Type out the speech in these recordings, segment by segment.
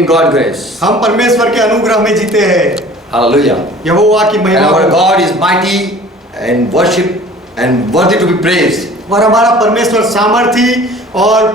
in God's grace. हम परमेश्वर के अनुग्रह में जीते हैं। Hallelujah. यहोवा की And महिमा our हो। God is mighty and worship and worthy to be praised. और हमारा परमेश्वर सामर्थी और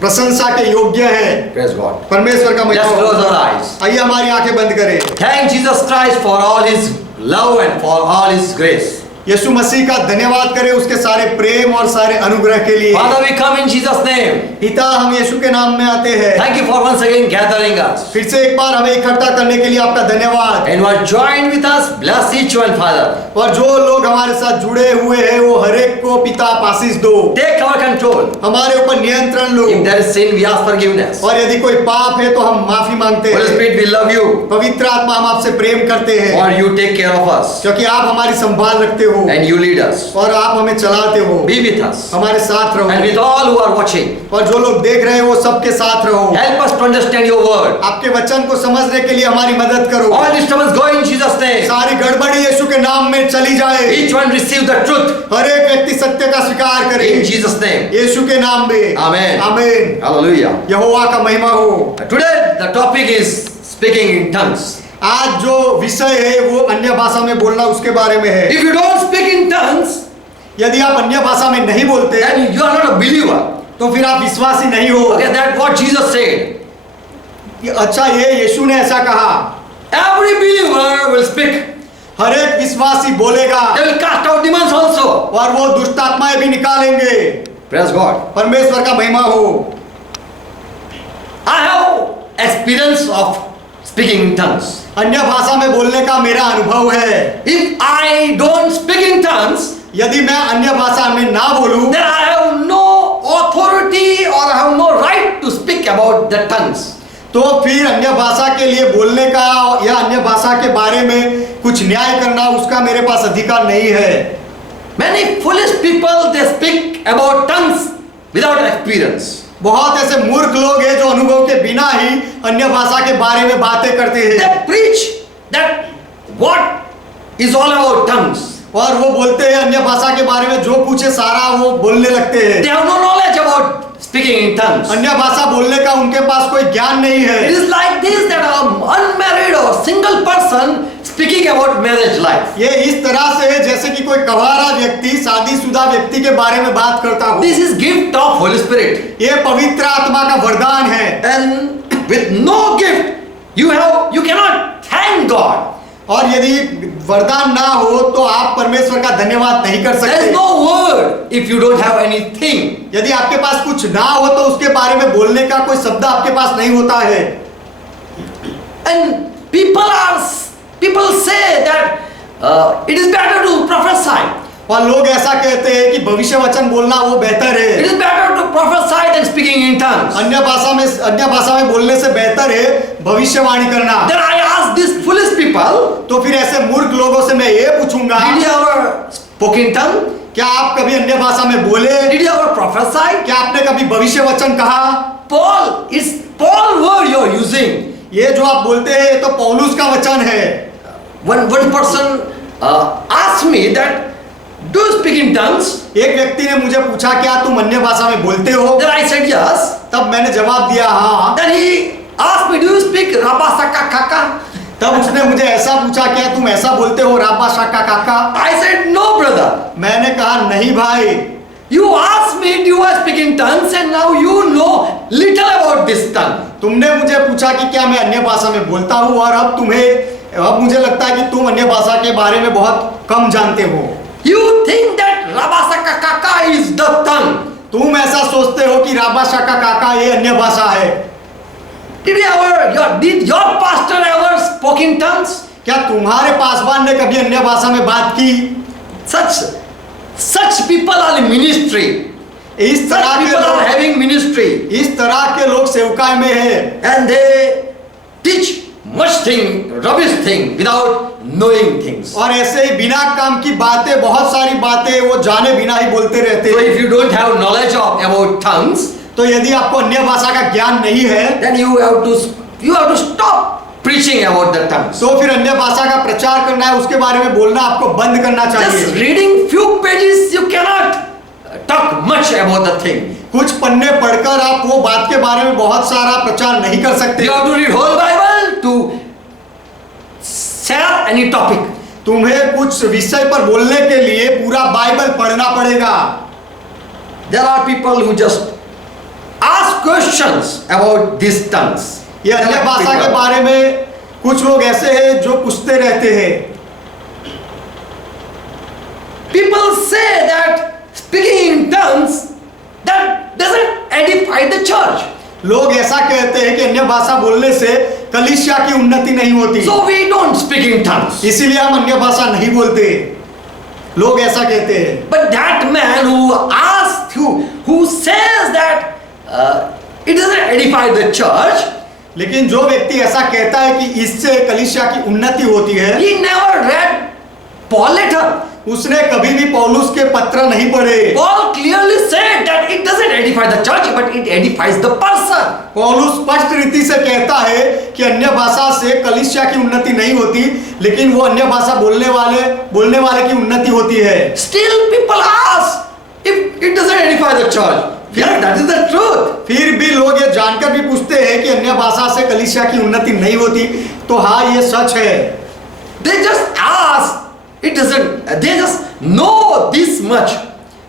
प्रशंसा के योग्य है। Praise God. परमेश्वर का महिमा Let's हो। close our eyes. आइए हमारी आंखें बंद करें। Thank Jesus Christ for all His love and for all His grace. यीशु मसीह का धन्यवाद करें उसके सारे प्रेम और सारे अनुग्रह के लिए। Father, we come in Jesus' name. पिता, हम यीशु के नाम में आते हैं। Thank you for once again gathering us. फिर से एक बार हमें इकट्ठा करने के लिए आपका धन्यवाद। And who are joined with us, bless each one, Father. और जो लोग हमारे साथ जुड़े हुए हैं वो हर एक को पिता आशीष दो। Take our control. हमारे ऊपर नियंत्रण लो। If there is sin, we ask forgiveness. और यदि कोई पाप है तो हम माफी मांगते Holy हैं। Spirit, we love you. पवित्र आत्मा, हम आपसे प्रेम करते हैं For you take care of us. क्योंकि आप हमारी संभाल रखते हो And you lead us. और आप हमें चलाते हो। Be with us. हमारे साथ रहो And with all who are watching. और जो लोग देख रहे हैं वो सबके साथ रहो। Help us to understand your word. आपके वचन को समझने के लिए हमारी मदद करो। All disturbance go in Jesus' name. सारी गड़बड़ी यीशु के नाम में चली जाए। Each one receive the truth. हर एक व्यक्ति सत्य का स्वीकार करे In Jesus' name. यीशु के नाम में। Amen. आमीन। Hallelujah. यहोवा का महिमा हो। Today the topic is speaking in tongues. आज जो विषय है वो अन्य भाषा में बोलना उसके बारे में है। If you don't speak in tongues, यदि आप अन्य भाषा में नहीं बोलते then you are not a believer. तो फिर आप विश्वासी नहीं हो। Okay, that's what Jesus said. अच्छा, ये यीशु ने ऐसा कहा। Every believer will speak. हर एक विश्वासी बोलेगा They will cast out demons also. और वो दुष्ट आत्माएं भी निकालेंगे। Praise God. परमेश्वर का महिमा हो। I have experience of speaking in tongues. अन्य भाषा में बोलने का मेरा अनुभव है। If I don't speak in tongues, यदि मैं अन्य भाषा में ना बोलूं then I have no authority or I have no right to speak about the tongues. तो फिर अन्य भाषा के लिए बोलने का या अन्य भाषा के बारे में कुछ न्याय करना उसका मेरे पास अधिकार नहीं है। Many foolish people they speak about tongues without experience. बहुत ऐसे मूर्ख लोग हैं जो अनुभव के बिना ही अन्य भाषा के बारे में बातें करते हैं। They preach that what is all about tongues. और वो बोलते हैं अन्य भाषा के बारे में जो पूछे सारा वो बोलने लगते हैं। They have no knowledge about speaking in tongues. अन्य भाषा बोलने का उनके पास कोई ज्ञान नहीं है। It is like this that an unmarried or single person speaking about marriage life. ये इस तरह से है जैसे कि कोई कवारा व्यक्ति शादीशुदा व्यक्ति के बारे में बात करता हो। This is gift of Holy Spirit. ये पवित्र आत्मा का वरदान है। And with no gift, you cannot thank God. और यदि वरदान ना हो तो आप परमेश्वर का धन्यवाद नहीं कर There is सकते। no word if you don't have anything. यदि आपके पास कुछ ना हो तो उसके बारे में बोलने का कोई शब्द आपके पास नहीं होता है। And people say that it is better to prophesy. और लोग ऐसा कहते हैं कि भविष्य वचन बोलना वो बेहतर It है। is better to prophesy than speaking in tongues. अन्य भाषा में बोलने से बेहतर है भविष्यवाणी करना। Then I ask these foolish people, तो फिर ऐसे मूर्ख लोगों से मैं ये पूछूंगा, did you ever spoke in tongue? क्या आप कभी अन्य भाषा में बोले? Did you ever prophesy? क्या आपने कभी भविष्य वचन कहा? It's Paul word you are using. ये जो आप बोलते हैं ये तो पौलुस का वचन है। One person asked me that, do you speak in tongues? एक व्यक्ति ने मुझे पूछा क्या तुम अन्य भाषा में बोलते हो? Then I said yes. तब मैंने जवाब दिया हाँ। Then he asked me, do you speak Rabasaka Kaka? तब उसने मुझे ऐसा पूछा क्या तुम ऐसा बोलते हो राबा शाका काका? I said no, brother. मैंने कहा नहीं भाई। You asked me, do I speak in tongues, and now you know little about this tongue. तुमने मुझे पूछा कि क्या मैं अन्य भाषा में बोलता हूँ और अब मुझे लगता है कि तुम अन्य भाषा के बारे में बहुत कम जानते हो। You think that Rabasaka Kaka is the tongue. तुम ऐसा सोचते हो कि राबा शाका काका ये अन्य भाषा है। Did your pastor ever spoke in tongues? क्या तुम्हारे पासवान ने कभी अन्य भाषा में बात की? Such people are in ministry. इस तरह Such के people are लोग having ministry. इस तरह के लोग सेवकाई में है And they teach much thing, rubbish thing without knowing things. और ऐसे ही बिना काम की बातें बहुत सारी बातें वो जाने बिना ही बोलते रहते So हैं। if you don't have knowledge about tongues, तो यदि आपको अन्य भाषा का ज्ञान नहीं है then you have to stop preaching about the tongues. तो फिर अन्य भाषा का प्रचार करना है उसके बारे में बोलना आपको बंद करना Just चाहिए। reading few pages, you cannot talk much about the thing. कुछ पन्ने पढ़कर आप वो बात के बारे में बहुत सारा प्रचार नहीं कर सकते। You have to read whole Bible to share any topic. तुम्हें कुछ विषय पर बोलने के लिए पूरा बाइबल पढ़ना पड़ेगा। There are people who just ask questions about these tongues. ये अन्य भाषा के बारे में कुछ लोग ऐसे हैं जो पूछते रहते हैं। People say that speaking in tongues that doesn't edify the church. लोग ऐसा कहते हैं कि अन्य भाषा बोलने से कलीसिया की उन्नति नहीं होती, So we don't speak in tongues. इसीलिए हम अन्य भाषा नहीं बोलते। लोग ऐसा कहते हैं। But that man who asks, who says that it doesn't edify the church, लेकिन जो व्यक्ति ऐसा कहता है कि इससे कलीसिया की उन्नति होती है, he never read Paul letter. उसने कभी भी पौलुस के पत्र नहीं पढ़े। Paul clearly said that it doesn't edify the church, but it edifies the person. पौलुस स्पष्ट रीति से कहता है कि अन्य भाषा से कलीसिया की उन्नति नहीं होती, लेकिन वो अन्य भाषा बोलने वाले की उन्नति होती है। Still people ask if it doesn't edify the church. Yes, that is the truth. फिर भी लोग ये जानकर भी पूछते हैं कि अन्य भाषा से कलीसिया की उन्नति नहीं होती, तो हाँ ये सच है। They just ask. It doesn't. They just know this much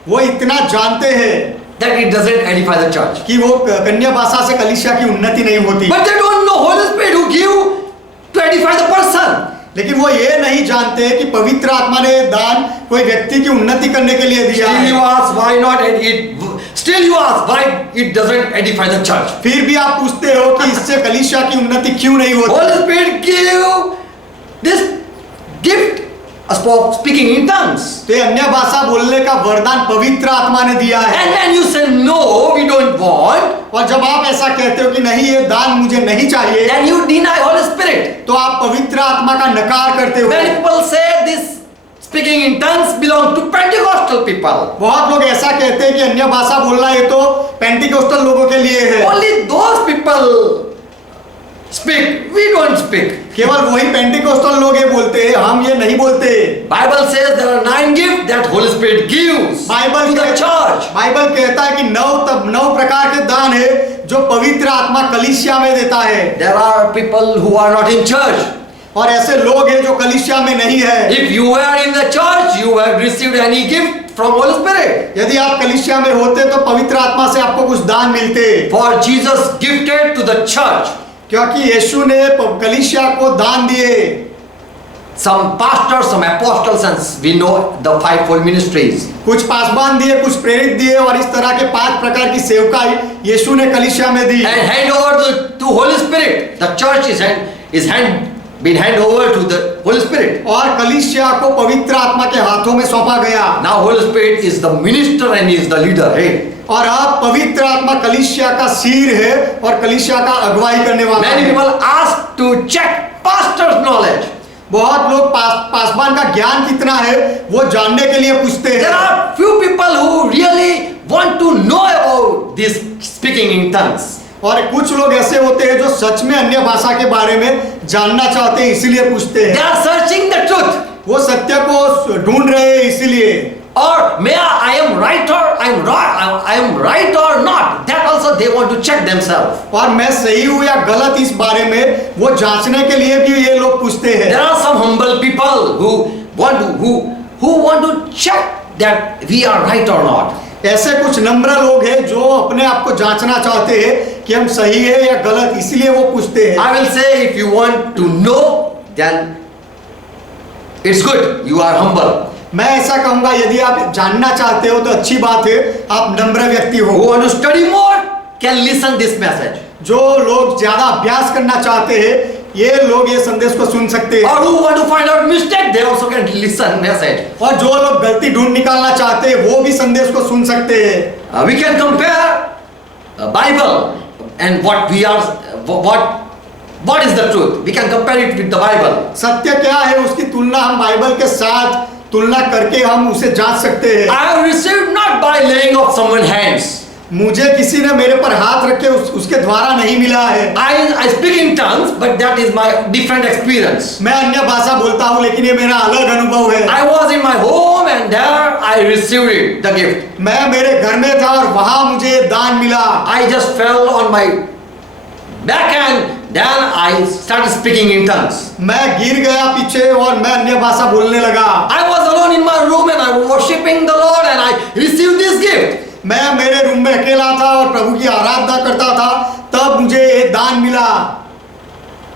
वो इतना जानते हैं that it doesn't edify the church. कि वो कन्या भाषा से कलीसिया की उन्नति नहीं होती, But they don't know Holy Spirit who give to edify the person. लेकिन वो ये नहीं जानते कि पवित्र आत्मा ने दान कोई व्यक्ति की उन्नति करने के लिए दिया Still है। you ask why not it. Still you ask why it doesn't edify the church. फिर भी आप पूछते हो कि इससे कलीसिया की उन्नति क्यों नहीं होती। Holy Spirit give this gift of speaking in tongues. तो ये अन्य भाषा बोलने का वरदान पवित्र आत्मा ने दिया है। And when you say no, we don't want, और जब आप ऐसा कहते हो कि नहीं ये दान मुझे नहीं चाहिए, then you deny Holy Spirit. तो आप पवित्र आत्मा का नकार करते हो। Many people say this speaking in tongues belong to Pentecostal people. बहुत लोग ऐसा कहते हैं कि अन्य भाषा बोलना ये तो पेंटिकोस्टल लोगों के लिए है। Only those people speak. We don't speak. केवल वही पेंटिकोस्टल लोग ये बोलते हैं, हम ये नहीं बोलते। Bible says there are 9 gifts that Holy Spirit gives Bible to the church. Bible कहता है कि 9 प्रकार के दान है जो पवित्र आत्मा कलीसिया में देता है। There are people who are not in church. और ऐसे लोग हैं जो कलीसिया में नहीं है। If you were in the church, you have received any gift from Holy Spirit. यदि आप कलीसिया में होते तो पवित्र आत्मा से आपको कुछ दान मिलते, For Jesus gifted to the church. क्योंकि यीशु ने कलीसिया को दान दिए। Some pastors, some apostles, and we know the fivefold ministries. कुछ पासबान दिए, कुछ प्रेरित दिए, और इस तरह के 5 प्रकार की सेवकाई यीशु ने कलीसिया में दी। And hand over to Holy Spirit. The church been hand over to the Holy Spirit. और कलीसिया को पवित्र आत्मा के हाथों में सौंपा गया। Now Holy Spirit is the minister and he is the leader. Hey. और अब पवित्र आत्मा कलीसिया का सिर है और कलीसिया का अगुवाई करने वाला Many है। people ask to check pastor's knowledge. बहुत लोग पासबान का ज्ञान कितना है वो जानने के लिए पूछते There हैं। are few people who really want to know about this speaking in tongues. और कुछ लोग ऐसे होते हैं जो सच में अन्य भाषा के बारे में जानना चाहते हैं, इसीलिए पूछते They हैं। are searching the truth. वो सत्य को ढूंढ रहे हैं इसीलिए। Or may I am right or I am right or not. That also they want to check themselves. और मैं सही हूँ या गलत इस बारे में वो जांचने के लिए भी ये लोग पूछते हैं। There are some humble people who want to check that we are right or not. ऐसे कुछ नम्र लोग हैं जो अपने आप को जांचना चाहते हैं कि हम सही है या गलत, इसलिए वो पूछते हैं। I will say if you want to know, then it's good. You are humble. मैं ऐसा कहूंगा यदि आप जानना चाहते हो तो अच्छी बात है, आप नम्र व्यक्ति हो। Who want to study more can listen this message. जो लोग ज्यादा अभ्यास करना चाहते हैं ये लोग ये संदेश को सुन सकते हैं। Or who want to find out mistake, they also can listen message. और जो लोग गलती ढूंढ निकालना चाहते हैं वो भी संदेश को सुन सकते हैं। We can compare Bible and what is the truth. We can compare it with the Bible. सत्य क्या है उसकी तुलना हम बाइबल के साथ तुलना करके हम उसे जांच सकते हैं। I have received not by laying of someone's hands. मुझे किसी ने मेरे पर हाथ रख के उसके द्वारा नहीं मिला है। I speak in tongues, but that is my different experience. मैं अन्य भाषा बोलता हूँ लेकिन ये मेरा अलग अनुभव है। I was in my home and there I received it, the gift. मैं मेरे घर में था और वहां मुझे दान मिला। I just fell on my back and then I started speaking in tongues. मैं गिर गया पीछे और मैं अन्य भाषा बोलने लगा। I was alone in my room and I was worshiping the Lord and I received this gift. मैं मेरे रूम में अकेला था और प्रभु की आराधना करता था, तब मुझे ये दान मिला।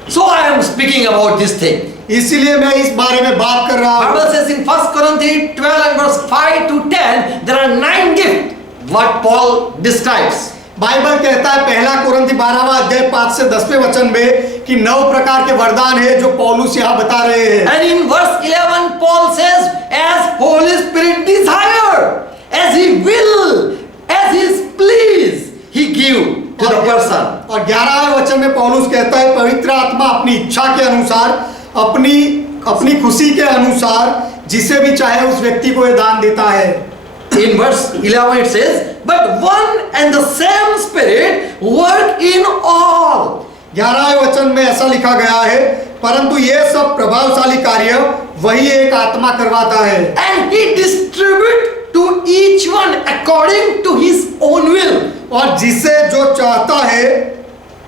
So I am speaking about this thing. इसीलिए मैं इस बारे में बात कर रहा हूँ। Bible says in 1 Corinthians 12 and verse 5 to 10, there are 9 gifts, what Paul describes. Bible कहता है पहला कोरिन्थी 12वां अध्याय 5 से 10वें वचन में कि 9 प्रकार के वरदान है जो पौलुस यहाँ बता रहे हैं। And in verse 11, Paul says, as Holy Spirit desire, as He will, as He please, He give to the person. और 11वें वचन में पौलुस कहता है पवित्र आत्मा अपनी इच्छा के अनुसार, अपनी खुशी के अनुसार जिसे भी चाहे उस व्यक्ति को ये दान देता है। In verse 11 it says, but one and the same Spirit work in all. 11वें वचन में ऐसा लिखा गया है, परंतु ये सब प्रभावशाली कार्य वही एक आत्मा करवाता है। And He distribute to each one according to His own will. और जिसे जो चाहता है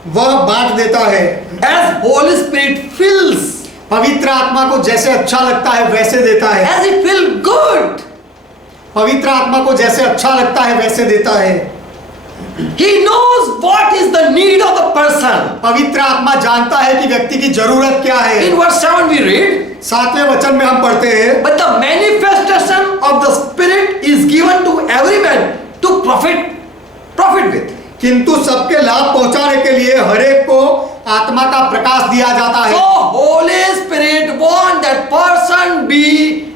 वह बांट देता है। As Holy Spirit fills, पवित्र आत्मा को जैसे अच्छा लगता है वैसे देता है। as He feel good. पवित्र आत्मा को जैसे अच्छा लगता है वैसे देता है। He knows what is the need of the person. पवित्र आत्मा जानता है कि व्यक्ति की जरूरत क्या है। In verse 7 we read, 7वें वचन में हम पढ़ते हैं, but the manifestation of the Spirit is given to every man to profit with. किंतु सबके लाभ पहुंचाने के लिए हरेक को आत्मा का प्रकाश दिया जाता है। So Holy Spirit want that person be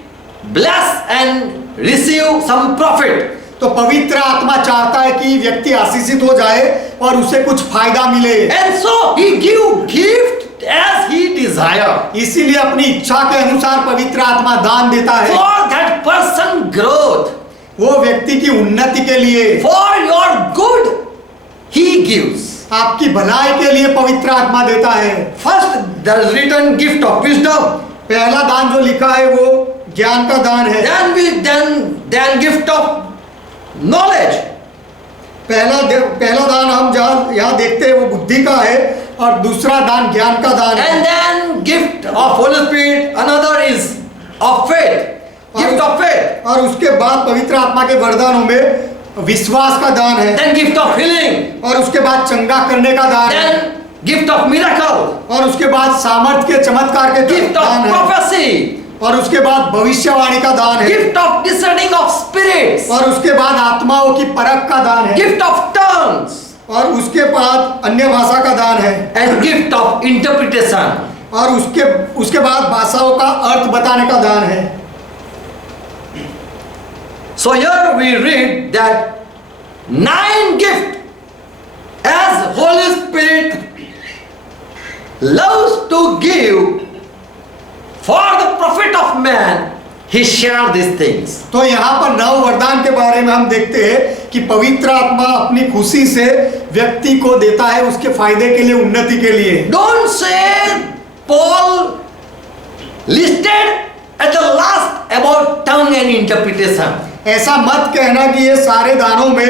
blessed and receive some profit. तो पवित्र आत्मा चाहता है कि व्यक्ति आशीषित हो जाए और उसे कुछ फायदा मिले। And so He give gift as He desire. इसीलिए अपनी इच्छा के अनुसार पवित्र आत्मा दान देता है। For that person growth. वो व्यक्ति की उन्नति के लिए, For your good He gives. आपकी भलाई के लिए पवित्र आत्मा देता है। First there is written gift of wisdom. पहला दान जो लिखा है वो ज्ञान का दान है। Then gift of knowledge. पहला दान हम जहाँ यहाँ देखते हैं वो बुद्धि का है और दूसरा दान ज्ञान का दान है। And then gift of Holy Spirit, another is of faith. Gift of faith. और उसके बाद पवित्र आत्मा के वरदानों में विश्वास का दान है। Then gift of healing. और उसके बाद चंगा करने का दान है। Then gift of miracle. और उसके बाद सामर्थ्य के चमत्कार के Gift of दान है। prophecy. और उसके बाद भविष्यवाणी का दान है। Gift of discerning of spirits. और उसके बाद आत्माओं की परख का दान है। Gift of tongues. और उसके बाद अन्य भाषा का दान है। And gift of interpretation. और उसके बाद भाषाओं का अर्थ बताने का दान है। So here we read that 9 gifts as Holy Spirit loves to give for the profit of man, He shares these things. तो यहाँ पर 9 वरदान के बारे में हम देखते हैं कि पवित्र आत्मा अपनी खुशी से व्यक्ति को देता है उसके फायदे के लिए, उन्नति के लिए। Don't say Paul listed at the last about tongue and interpretation. ऐसा मत कहना कि ये सारे दानों में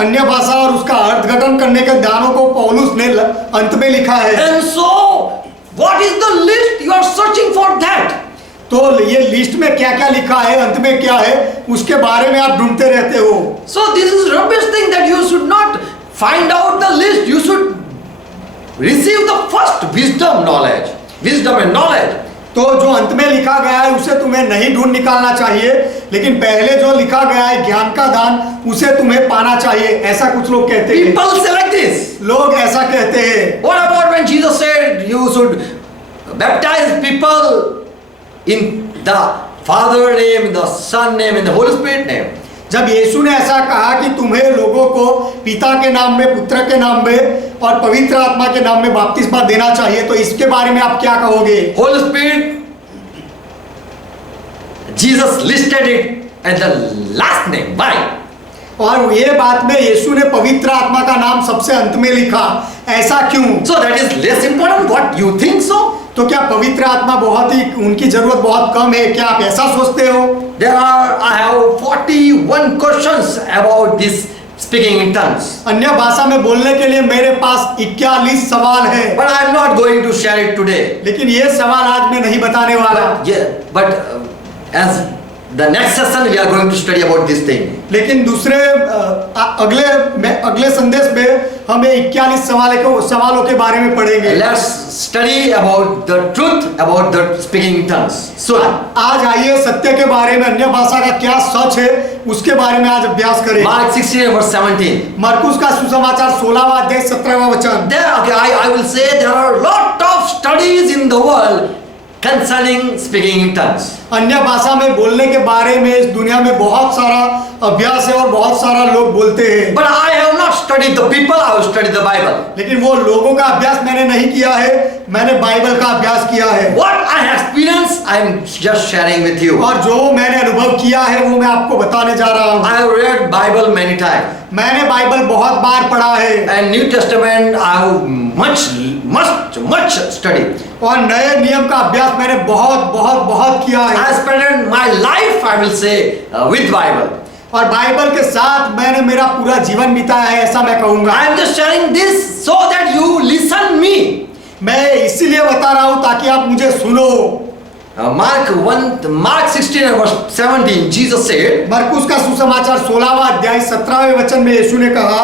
अन्य भाषा और उसका अर्थघटन करने के दानों को पौलुस ने अंत में लिखा है। And so, what is the list you are searching for that? तो ये लिस्ट में क्या क्या लिखा है, अंत में क्या है, उसके बारे में आप ढूंढते रहते हो। So this is rubbish thing that you should not find out the list. You should receive the first wisdom and knowledge. तो जो अंत में लिखा गया है उसे तुम्हें नहीं ढूंढ निकालना चाहिए, लेकिन पहले जो लिखा गया है ज्ञान का दान उसे तुम्हें पाना चाहिए, ऐसा कुछ लोग कहते हैं। People say like this. लोग ऐसा कहते हैं। What about when Jesus said you should baptize people in the Father name, in the Son name, in the Holy Spirit name? जब यीशु ने ऐसा कहा कि तुम्हें लोगों को पिता के नाम में, पुत्र के नाम में और पवित्र आत्मा के नाम में बपतिस्मा देना चाहिए, तो इसके बारे में आप क्या कहोगे? Holy Spirit, Jesus listed it at the last name. Why? और ये बात में यीशु ने पवित्र आत्मा का नाम सबसे अंत में लिखा, ऐसा क्यों? So that is less important what you think so? तो क्या पवित्र आत्मा बहुत ही उनकी जरूरत बहुत कम है? क्या आप ऐसा सोचते हो? I have 41 questions about this speaking in tongues. अन्य भाषा में बोलने के लिए मेरे पास 41 सवाल है, But I am not going to share it today. लेकिन ये सवाल आज मैं नहीं बताने वाला। But as the next session we are going to study about this thing. लेकिन दूसरे अगले संदेश में हम 41 सवालों के बारे में पढ़ेंगे। Let's study about the truth about the speaking in tongues. So आज आइए सत्य के बारे में, अन्य भाषा का क्या सच है उसके बारे में आज अभ्यास करें। Mark 16 verse 17. मरकुस का सुसमाचार 16वां अध्याय 17वां वचन। I will say there are a lot of studies in the world concerning speaking in tongues. अन्य भाषा में बोलने के बारे में इस दुनिया में बहुत सारा अभ्यास है और बहुत सारा लोग बोलते हैं। But I have not studied the people, I have studied the Bible. लेकिन वो लोगों का अभ्यास मैंने नहीं किया है, मैंने बाइबल का अभ्यास किया है। What I have experienced, I am just sharing with you. और जो मैंने अनुभव किया है वो मैं आपको बताने जा रहा हूँ। I have read Bible many times. मैंने बाइबल बहुत बार पढ़ा है। And New Testament I have much studied. और नए नियम का अभ्यास मैंने बहुत किया है। I spent my life, I will say, with Bible. और बाइबल के साथ मैंने मेरा पूरा जीवन बिताया है, ऐसा मैं कहूँगा। I am just sharing this so that you listen me. मैं इसीलिए बता रहा हूँ ताकि आप मुझे सुनो। Mark 16 and verse 17, Jesus said. मरकुस का सुसमाचार 16वां अध्याय 17वें वचन में यीशु ने कहा,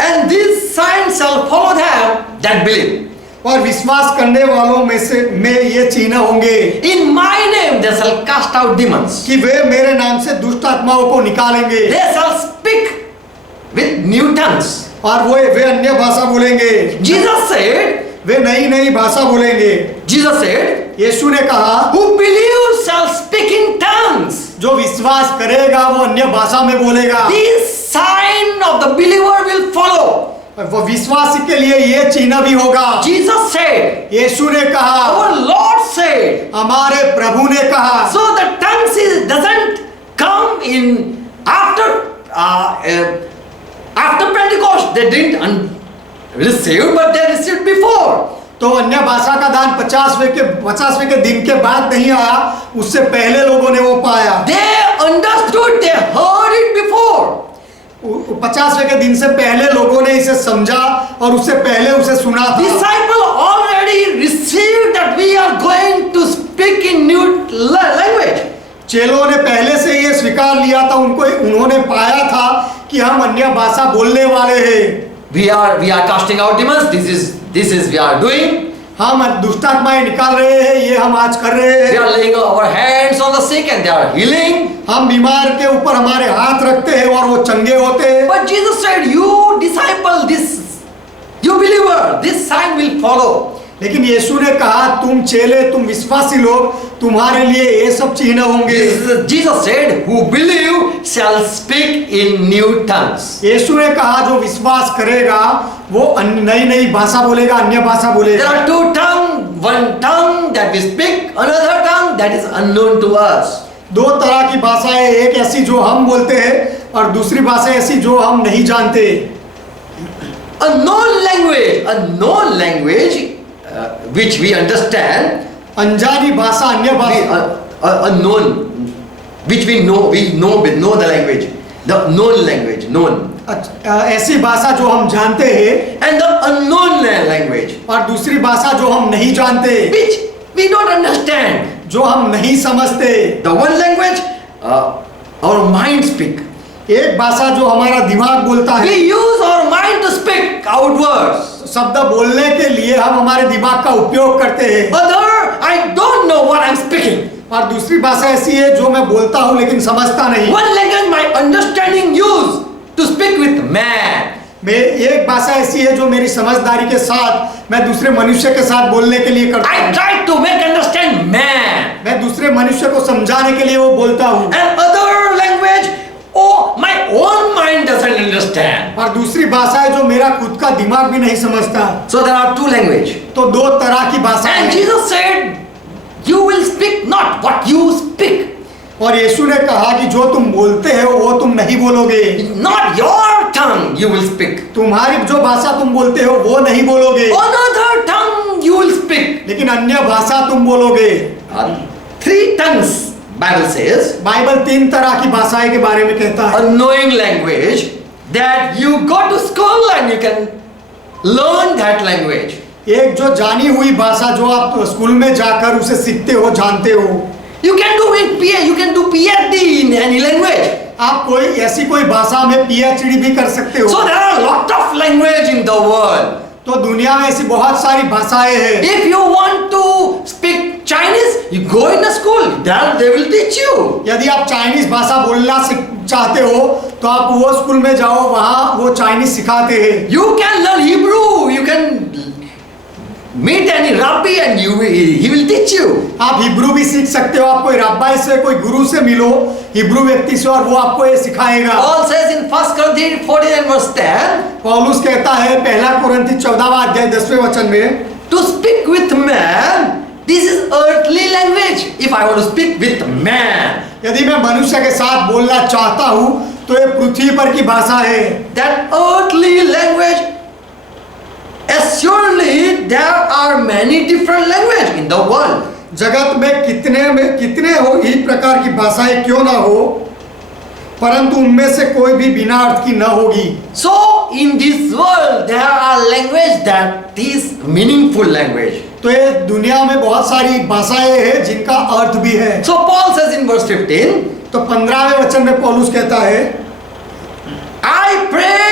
And these signs shall follow them that believe. और विश्वास करने वालों में ये चिन्ह होंगे। In my name they shall cast out demons. कि वे मेरे नाम से दुष्ट आत्माओं को निकालेंगे। They shall speak with new tongues. और वे अन्य भाषा बोलेंगे। Jesus said. वे नई भाषा बोलेंगे। Jesus said. यीशु ने कहा, Who believes shall speak in tongues. जो विश्वास करेगा वो अन्य भाषा में बोलेगा। This sign of the believer will follow. वो विश्वासी के लिए ये चिन्ह भी होगा। Jesus said. यीशु ने कहा, Our Lord said. हमारे प्रभु ने कहा। So the tongues doesn't come in after Pentecost. They didn't receive, but they received before. तो अन्य भाषा का दान 50वें के दिन के बाद नहीं आया, उससे पहले लोगों ने वो पाया। They understood, they heard it before. 50वें के दिन से पहले लोगों ने इसे समझा और उससे पहले उसे सुना था। Disciple already received that we are going to speak in new language. चेलों ने पहले से ये स्वीकार लिया था, उन्होंने पाया था कि हम अन्य भाषा बोलने वाले हैं। We are casting out demons. This is we are doing. हम दुष्ट आत्माएं निकाल रहे हैं, ये हम आज कर रहे हैं। We are laying our hands on the sick and they are healing. हम बीमार के ऊपर हमारे हाथ रखते हैं और वो चंगे होते हैं। But Jesus said, you disciple, you believer, this sign will follow. लेकिन यीशु ने कहा, तुम चेले, तुम विश्वासी लोग, तुम्हारे लिए ये सब चिन्ह होंगे। Jesus said, who believe shall speak in new tongues. यीशु ने कहा, जो विश्वास करेगा वो नई भाषा बोलेगा, अन्य भाषा बोलेगा। There are two tongues, one tongue that we speak, another tongue that is unknown to us. दो तरह की भाषाएं, एक ऐसी जो हम बोलते हैं और दूसरी भाषा ऐसी जो हम नहीं जानते। A known language which we understand. अनजानी भाषा, अन्य भाषा। Unknown, which we know the language, the known language, known. ऐसी भाषा जो हम जानते हैं, And the unknown language, और दूसरी भाषा जो हम नहीं जानते, which we don't understand. जो हम नहीं समझते। The one language our mind speak. एक भाषा जो हमारा दिमाग बोलता है। We use our mind to speak outwards. शब्द बोलने के लिए हम हमारे दिमाग का उपयोग करते हैं। Other, I don't know what I'm speaking. और दूसरी भाषा ऐसी है जो मैं बोलता हूँ लेकिन समझता नहीं। One language my understanding use to speak with man. एक भाषा ऐसी है जो मेरी समझदारी के साथ मैं दूसरे मनुष्य के साथ बोलने के लिए करता हूँ। I try to make understand man. मैं दूसरे मनुष्य को समझाने के लिए वो बोलता हूँ। And other language, my own mind doesn't understand. और दूसरी भाषा है जो मेरा खुद का दिमाग भी नहीं समझता। So there are two language. तो दो तरह की भाषा है। And Jesus said, you will speak not what you speak. और यीशु ने कहा कि जो तुम बोलते हो वो तुम नहीं बोलोगे। Not your tongue you will speak. तुम्हारी जो भाषा तुम बोलते हो वो नहीं बोलोगे। Another tongue you will speak. लेकिन अन्य भाषा तुम बोलोगे। 3 tongues, Bible says. बाइबल 3 तरह की भाषाएं के बारे में कहता है। A knowing language that you go to school and you can learn that language. एक जो जानी हुई भाषा जो आप स्कूल में जाकर उसे सीखते हो, जानते हो। You can do it, you can do PhD in any language. आप कोई ऐसी कोई भाषा में PhD भी कर सकते हो। So there are a lot of language in the world. तो दुनिया में ऐसी बहुत सारी भाषाएं हैं। If you want to speak Chinese, you go in a school. There they will teach you. यदि आप चाइनीज भाषा बोलना चाहते हो तो आप वो स्कूल में जाओ, वहाँ वो चाइनीज सिखाते हैं। You can learn Hebrew. You can meet any rabbi and he will teach you. आप हिब्रू भी सीख सकते हो। आप कोई रब्बाई से, कोई गुरु से मिलो, हिब्रू व्यक्ति से, और वो आपको ये सिखाएगा। Paul says in 1 Corinthians 14 and verse 10. पौलुस कहता है 1 कुरिन्थी 14वां अध्याय 10वें वचन में, To speak with man, this is earthly language. If I want to speak with man, यदि मैं मनुष्य के साथ बोलना चाहता हूँ तो ये पृथ्वी पर की भाषा है। that earthly language, assuredly there are many different language in the world. जगत में कितने हो ही प्रकार की भाषाएं क्यों ना हो, परंतु उनमें से कोई भी बिना अर्थ की न होगी। So in this world there are language that is meaningful language. तो ये दुनिया में बहुत सारी भाषाएं हैं जिनका अर्थ भी है। So Paul says in verse 15. तो 15वें वचन में पौलुस कहता है, I pray.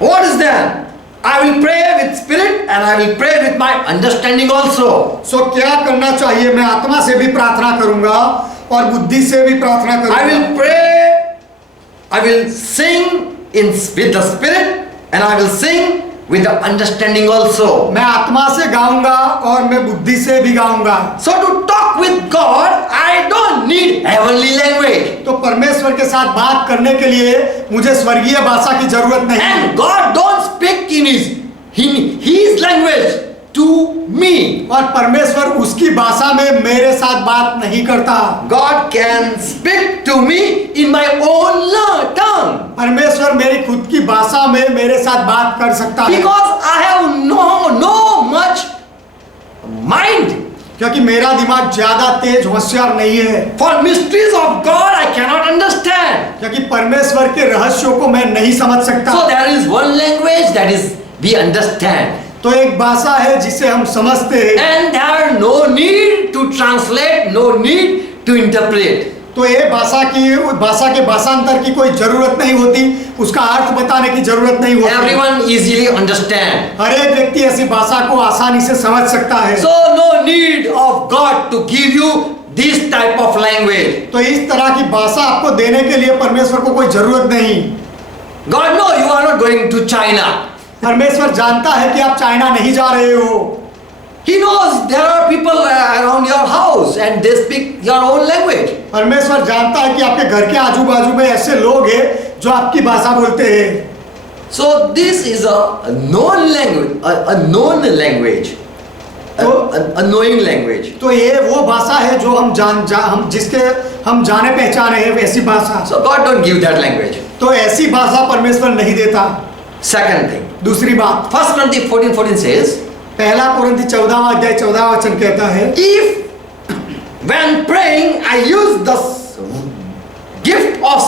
What is that? I will pray with spirit and I will pray with my understanding also. सो क्या करना चाहिए? मैं आत्मा से भी प्रार्थना करूंगा और बुद्धि से भी प्रार्थना करूंगा। I will pray, I will sing with the spirit and I will sing with the understanding also. मैं आत्मा से गाऊंगा और मैं बुद्धि से भी गाऊंगा। So to talk with God, I don't need heavenly language. तो परमेश्वर के साथ बात करने के लिए मुझे स्वर्गीय भाषा की जरूरत नहीं। And God don't speak in his language to me. और परमेश्वर उसकी भाषा में मेरे साथ बात नहीं करता। God can speak to me in my own tongue. परमेश्वर मेरी खुद की भाषा में मेरे साथ बात कर सकता है। Because I have no much mind. क्योंकि मेरा दिमाग ज्यादा तेज होशियार नहीं है। For mysteries of God I cannot understand. क्योंकि परमेश्वर के रहस्यों को मैं नहीं समझ सकता। So there is one language that is we understand. तो एक भाषा है जिसे हम समझते हैं। And there are no need to translate, no need to interpret. तो ये भाषा के भाषांतर की कोई जरूरत नहीं होती, उसका अर्थ बताने की जरूरत नहीं होती। Everyone easily understand. हर एक व्यक्ति ऐसी भाषा को आसानी से समझ सकता है। So no need of God to give you this type of language. तो इस तरह की भाषा आपको देने के लिए परमेश्वर को कोई जरूरत नहीं। God knows you are not going to China. परमेश्वर जानता है कि आप चाइना नहीं जा रहे हो। He knows there are people around your house and they speak your own language. परमेश्वर जानता है कि आपके घर के आजू बाजू में ऐसे लोग हैं जो आपकी भाषा बोलते हैं। So this is a known language, a known language, a knowing language. तो ये वो भाषा है जो हम जिसके हम जाने पहचाने हैं, वैसी भाषा। So God don't give that language. तो ऐसी भाषा परमेश्वर नहीं देता। Second thing. दूसरी बात, 1 Corinthians 14:14 says. 1 कुरिन्थी 14वां अध्याय 14वां वचन कहता है, If when praying I use the gift of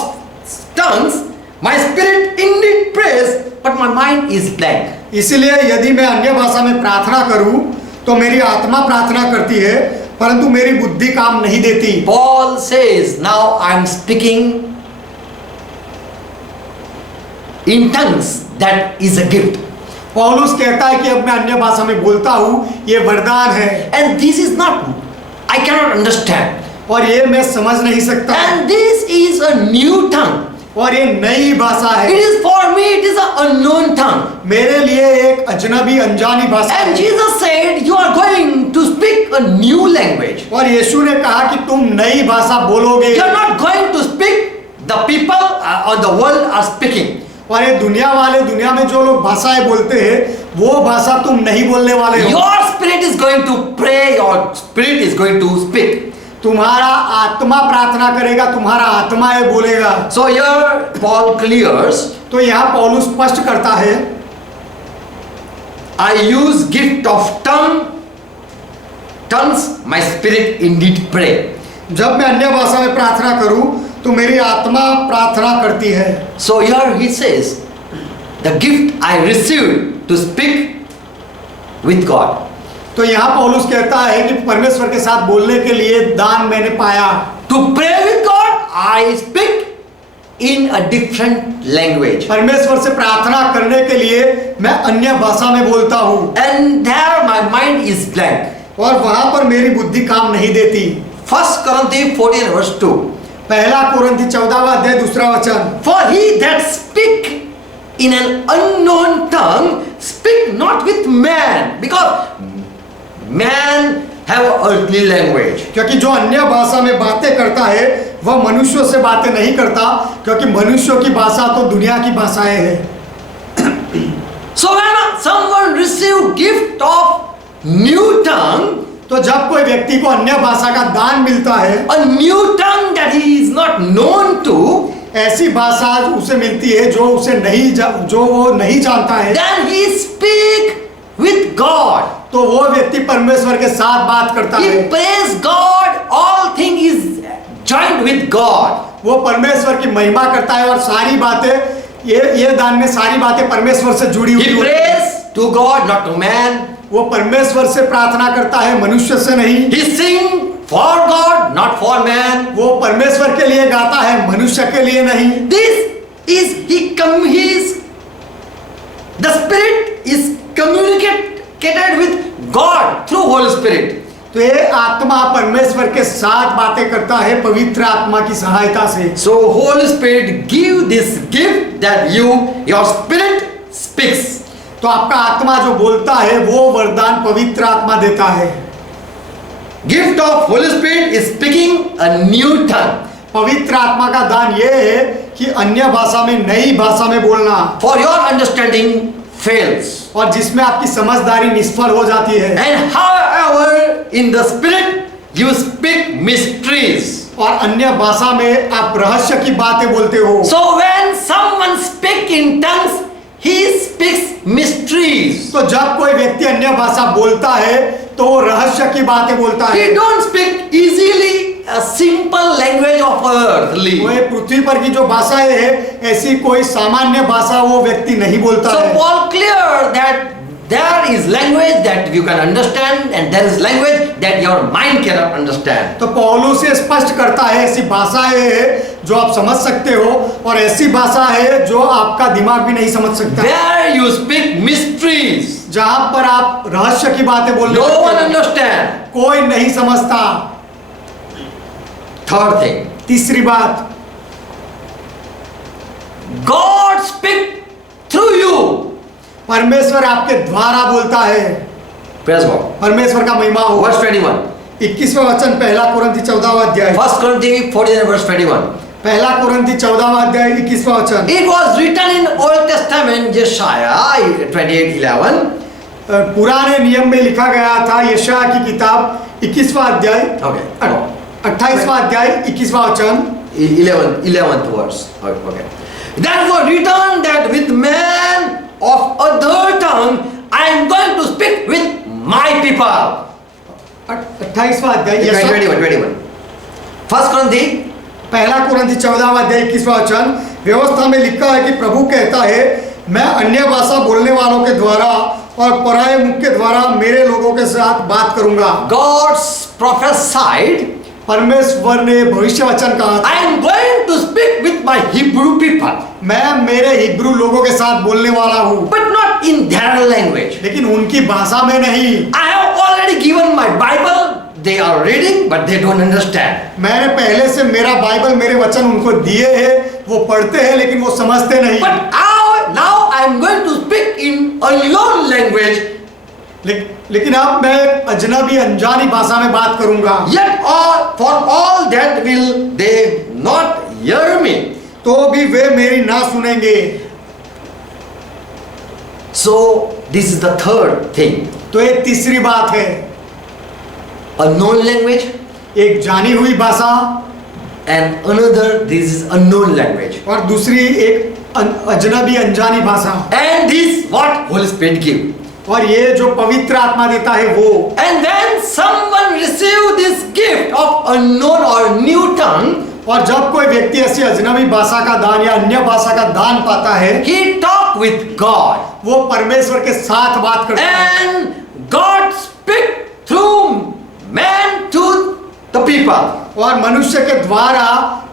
tongues, my spirit indeed prays, but my mind is blank. इसलिए यदि मैं अन्य भाषा में प्रार्थना करूं तो मेरी आत्मा प्रार्थना करती है परंतु मेरी बुद्धि काम नहीं देती। Paul says, now I am speaking in tongues, that is a gift. पौलुस कहता है कि अब मैं अन्य भाषा में बोलता हूँ, ये वरदान है। And this is not, I cannot understand. और ये मैं समझ नहीं सकता। And this is a new tongue. और ये नई भाषा है। It is for me, it is an unknown tongue. मेरे लिए एक अजनबी अनजानी भाषा है। And Jesus said, you are going to speak a new language. और यीशु ने कहा कि तुम नई भाषा बोलोगे। You are not going to speak the people or the world are speaking. और ये दुनिया में जो लोग भाषाएं बोलते हैं वो भाषा तुम नहीं बोलने वाले हो। Your spirit is going to pray, your spirit is going to speak. तुम्हारा आत्मा प्रार्थना करेगा, तुम्हारा आत्मा ये बोलेगा। So here Paul clears. तो यहाँ पौलुस स्पष्ट करता है I use gift of tongues, my spirit indeed pray. जब मैं अन्य भाषा में प्रार्थना करूं तो मेरी आत्मा प्रार्थना करती है। So here he says, the gift I received to speak with God. तो यहाँ पौलुस कहता है कि परमेश्वर के साथ बोलने के लिए दान मैंने पाया। To pray with God, I speak in a different language. परमेश्वर से प्रार्थना करने के लिए मैं अन्य भाषा में बोलता हूँ। And there my mind is blank. और वहां पर मेरी बुद्धि काम नहीं देती। 1 Corinthians 14 verse 2. पहला कुरिन्थी 14वां अध्याय दूसरा वचन। For he that speak in an unknown tongue speak not with man, because man have earthly language. क्योंकि जो अन्य भाषा में बातें करता है वह मनुष्यों से बातें नहीं करता, क्योंकि मनुष्यों की भाषा तो दुनिया की भाषाएं हैं। So when someone receive gift of new tongue, तो जब कोई व्यक्ति को अन्य भाषा का दान मिलता है, a new tongue that he is not known to, ऐसी भाषा उसे मिलती है जो वो नहीं जानता है, then he speak with God. तो वो व्यक्ति परमेश्वर के साथ बात करता He है। praise God. All thing is joined with God. वो परमेश्वर की महिमा करता है और सारी बातें ये दान में सारी बातें परमेश्वर से जुड़ी हुई He होती हैं। prays to God, not to man. वो परमेश्वर से प्रार्थना करता है, मनुष्य से नहीं। He sing for God, not for man. वो परमेश्वर के लिए गाता है, मनुष्य के लिए नहीं। This is the Spirit is communicated with God through Holy Spirit. तो ये आत्मा परमेश्वर के साथ बातें करता है पवित्र आत्मा की सहायता से। So Holy Spirit give this gift that your spirit speaks. तो आपका आत्मा जो बोलता है वो वरदान पवित्र आत्मा देता है। Gift of Holy Spirit is speaking a new tongue. पवित्र आत्मा का दान ये है कि अन्य भाषा में, नई भाषा में बोलना। For your understanding fails. और जिसमें आपकी समझदारी निष्फल हो जाती है। And however in the spirit you speak mysteries. और अन्य भाषा में आप रहस्य की बातें बोलते हो। So when someone speak in tongues, he speaks mysteries. तो जब कोई व्यक्ति अन्य भाषा बोलता है तो वो रहस्य की बातें बोलता है। He don't speak easily a simple language of earthly. वो पृथ्वी पर की जो भाषाएं है, ऐसी कोई सामान्य भाषा वो व्यक्ति नहीं बोलता So है। Paul clear that there is language that you can understand and there is language that your mind cannot understand. तो पौलुस से स्पष्ट करता है ऐसी भाषाएं है जो आप समझ सकते हो और ऐसी भाषा है जो आपका दिमाग भी नहीं समझ सकता। Where you speak mysteries, जहां पर आप रहस्य की बातें बोलने no one लगते हो, understand. कोई नहीं समझता। Third thing, तीसरी बात, God speak through you. परमेश्वर आपके द्वारा बोलता है। Praise God. परमेश्वर का महिमा हो। Verse 21. 21वां वचन, पहला कुरिन्थी 14वां अध्याय। 1 Corinthians 14 verse 21. पहला कुरिन्थी 14वां अध्याय 21वां वचन। It was written in Old Testament, Jeshaiah 28:11. पुराने नियम में लिखा गया था, यशायाह की किताब 21वां अध्याय, Okay. 28वां अध्याय 21वां वचन। 11th verse. Okay. That was written that with man of other tongue I am going to speak with my people. 28वां अध्याय 21. 1 Corinthians पहला कुरिन्थी 14वां अध्याय 21वां वचन। व्यवस्था में लिखा है कि प्रभु कहता है, मैं अन्य भाषा बोलने वालों के द्वारा और पराये मुख के द्वारा मेरे लोगों के साथ बात करूंगा। God's prophesied, परमेश्वर ने भविष्य वचन कहा था, I am going to speak with my Hebrew people, मैं मेरे हिब्रू लोगों के साथ बोलने वाला हूँ, but not in their language. लेकिन उनकी भाषा में नहीं। I have already given my Bible, they are reading but they don't understand. मैंने पहले से मेरा बाइबल, मेरे वचन उनको दिए हैं, वो पढ़ते हैं लेकिन वो समझते नहीं। But now I am going to speak in unknown language. लेकिन अब मैं अजनबी, अनजानी भाषा में बात करूंगा। Yet for all that will they not hear me. तो भी वे मेरी ना सुनेंगे। So this is the third thing. तो एक तीसरी बात है, Unknown language, एक जानी हुई भाषा and another this is unknown language. और दूसरी एक अजनबी, अनजानी भाषा। And this what Holy Spirit give. और ये जो पवित्र आत्मा देता है वो। And when someone receive this gift of unknown or new tongue, और जब कोई व्यक्ति ऐसी अजनबी भाषा का दान या अन्य भाषा का दान पाता है, he talk with God. वो परमेश्वर के साथ बात करता है। And God speak through man to the people. और मनुष्य के द्वारा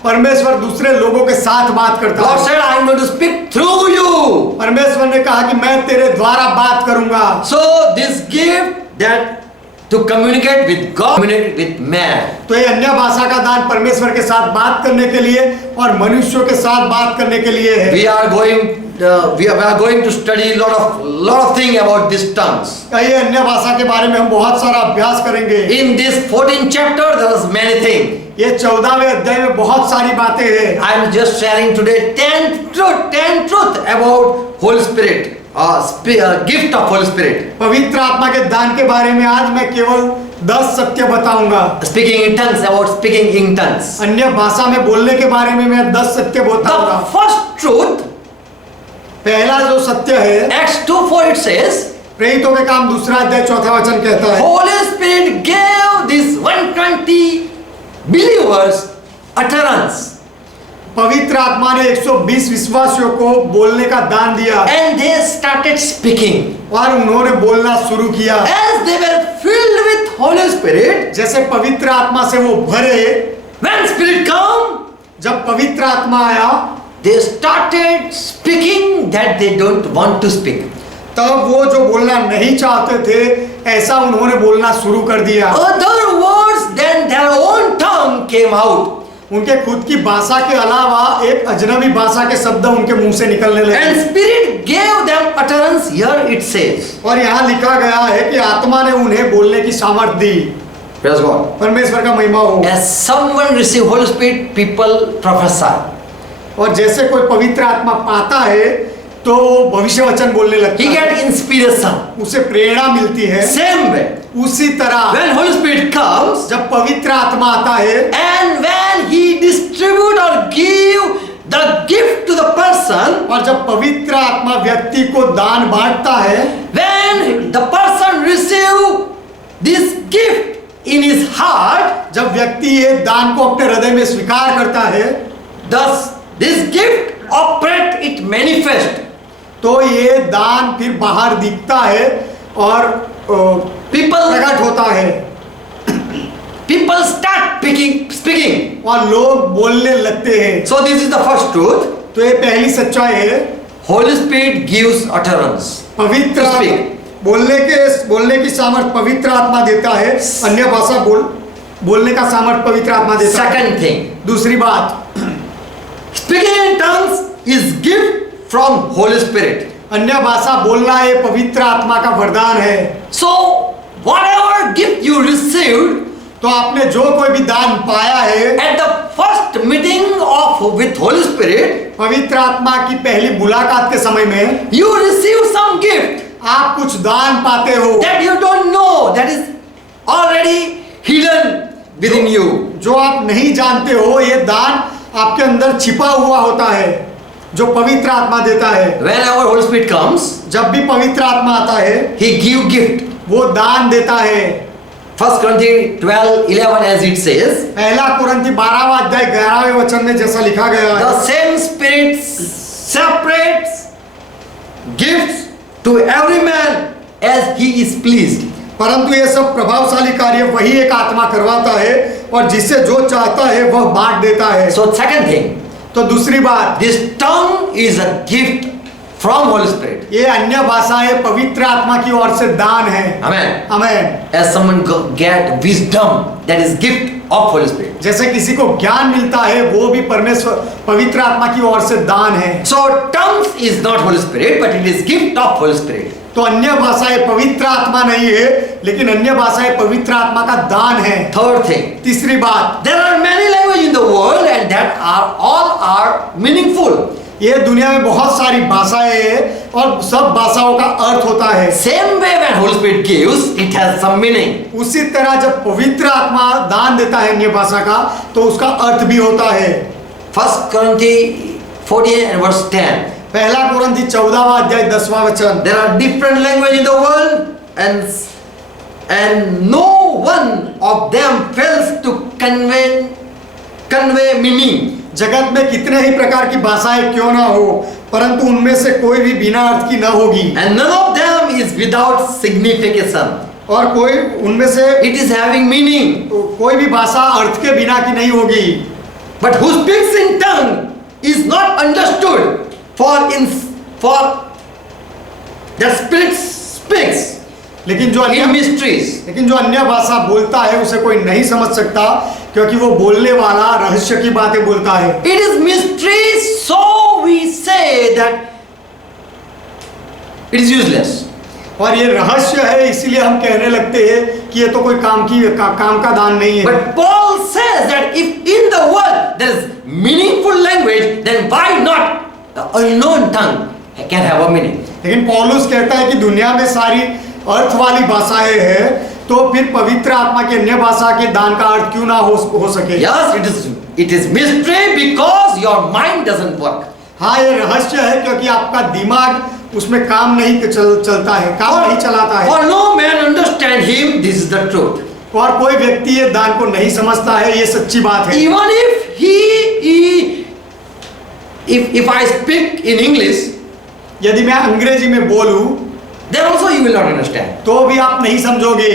परमेश्वर दूसरे लोगों के साथ बात करता God है। said, I am going to speak through you. परमेश्वर ने कहा कि मैं तेरे द्वारा बात करूंगा। So this gift that to communicate with God, communicate with man. तो ये अन्य भाषा का दान परमेश्वर के साथ बात करने के लिए और मनुष्यों के साथ बात करने के लिए है। We are going to study lot of thing about these tongues. ये अन्य भाषा के बारे में हम बहुत सारा अभ्यास करेंगे। In this 14th chapter, there was many things. ये 14वें अध्याय में बहुत सारी बातें हैं। I am just sharing today 10 truth about Holy Spirit, gift of Holy Spirit. पवित्र आत्मा के दान के बारे में आज मैं केवल 10 सत्य बताऊंगा। Speaking in tongues, about speaking in tongues. अन्य भाषा में बोलने के बारे में मैं 10 सत्य बताऊंगा। The first truth, पहला जो सत्य है, Acts 2:4 it says, प्रेरितों के काम 2 अध्याय 4 वचन कहता है, Holy Spirit gave these 120 believers utterance. पवित्र आत्मा ने 120 विश्वासियों को बोलने का दान दिया And they started speaking. और उन्होंने बोलना शुरू किया। As they were filled with Holy Spirit, जैसे पवित्र आत्मा से वो भरे, when Spirit come, जब पवित्र आत्मा आया, they started speaking that they don't want to speak. तब वो जो बोलना नहीं चाहते थे, ऐसा उन्होंने बोलना शुरू कर दिया। Other words than their own tongue came out. उनके खुद की भाषा के अलावा एक अजनबी भाषा के शब्द उनके मुंह से निकलने लगे। And Spirit gave them utterance. Here it says. और यहाँ लिखा गया है कि आत्मा ने उन्हें बोलने की सामर्थ्य दी। Praise God. परमेश्वर का महिमा हो। As someone receive Holy Spirit, people prophesy. और जैसे कोई पवित्र आत्मा पाता है तो भविष्य वचन बोलने लगता He है, get inspiration. उसे प्रेरणा मिलती है। Same way. उसी तरह When Holy Spirit comes, जब पवित्र आत्मा आता है and when He distribute or give the gift to the person, और जब पवित्र आत्मा व्यक्ति को दान बांटता है, when the person receive this gift in his heart, जब व्यक्ति ये दान को अपने हृदय में स्वीकार करता है, thus this gift operate, it manifest. तो ये दान फिर बाहर दिखता है और People प्रकट होता है start speaking. और लोग बोलने लगते हैं। So this is the first truth. तो ये पहली सच्चाई है। Holy Spirit gives utterance. पवित्र To speak. बोलने की सामर्थ पवित्र आत्मा देता है। अन्य भाषा बोलने का सामर्थ पवित्र आत्मा देता है। Second thing, दूसरी बात, speaking in tongues is gift from Holy Spirit. अन्य भाषा बोलना ये पवित्र आत्मा का वरदान है। So whatever gift you received, तो आपने जो कोई भी दान पाया है, at the first meeting with Holy Spirit, पवित्र आत्मा की पहली मुलाकात के समय में you receive some gift आप कुछ दान पाते हो that you don't know, that is already hidden within you. जो आप नहीं जानते हो। ये दान आपके अंदर छिपा हुआ होता है जो पवित्र आत्मा देता है। Whenever Holy Spirit comes, जब भी पवित्र आत्मा आता है, He give gift. वो दान देता है। 1 Corinthians 12:11 as it says, पहला कुरिन्थी 12वां अध्याय 11वें वचन में जैसा लिखा गया है, the same Spirit separates gifts to every man as He is pleased. परंतु ये सब प्रभावशाली कार्य वही एक आत्मा करवाता है और जिसे जो चाहता है वह बांट देता है। So second thing, तो दूसरी बात, this tongue is a gift from Holy Spirit. ये अन्य भाषाएं पवित्र आत्मा की ओर से दान है। Amen. Amen. As someone get wisdom, that is gift of Holy Spirit. जैसे किसी को ज्ञान मिलता है वो भी परमेश्वर पवित्र आत्मा की ओर से दान है। So tongues is not Holy Spirit, but it is gift of Holy Spirit. तो अन्य भाषाएं पवित्र आत्मा नहीं है, लेकिन अन्य भाषाएं पवित्र आत्मा का दान है। Third thing, तीसरी बात, there are many languages in the world and that are meaningful. ये दुनिया में बहुत सारी भाषाएं हैं और सब भाषाओं का अर्थ होता है। Same way when Holy Spirit gives, it has some meaning. उसी तरह जब पवित्र आत्मा दान देता है अन्य भाषा का तो उसका अर्थ भी होता है। 1 Corinthians 14 and verse 10. पहला कुरिन्थी 14वां अध्याय 10वां वचन। There are different language in the world, and no one of them fails to convey meaning. जगत में कितने ही प्रकार की भाषाएं क्यों ना हो, परंतु उनमें से कोई भी बिना अर्थ की न होगी। And none of them is without signification. और कोई उनमें से It is having meaning. कोई भी भाषा अर्थ के बिना की नहीं होगी। But who speaks in tongue is not understood, for the Spirit speaks लेकिन जो in mysteries. लेकिन जो अन्य भाषा बोलता है उसे कोई नहीं समझ सकता, क्योंकि वो बोलने वाला रहस्य की बातें बोलता है। It is mysteries, so we say that it is useless. और ये रहस्य है, इसीलिए हम कहने लगते हैं कि ये तो कोई काम का दान नहीं है। But Paul says that if in the world there is meaningful language, then why not the unknown tongue can have a meaning? लेकिन पौलुस कहता है कि दुनिया में सारी अर्थ वाली भाषाएं हैं, तो फिर पवित्र आत्मा के अन्य भाषा के दान का अर्थ क्यों ना हो सके? Yes, it is mystery because your mind doesn't work. हाँ, ये रहस्य है क्योंकि आपका दिमाग उसमें काम नहीं चलता है, काम नहीं चलाता है। For no man understand him, this is the truth. और कोई व्यक्ति ये दान को नहीं समझता है, ये सच्ची बात है। Even if I speak in English, यदि मैं अंग्रेजी में बोलूं, then also you will not understand. तो भी आप नहीं समझोगे।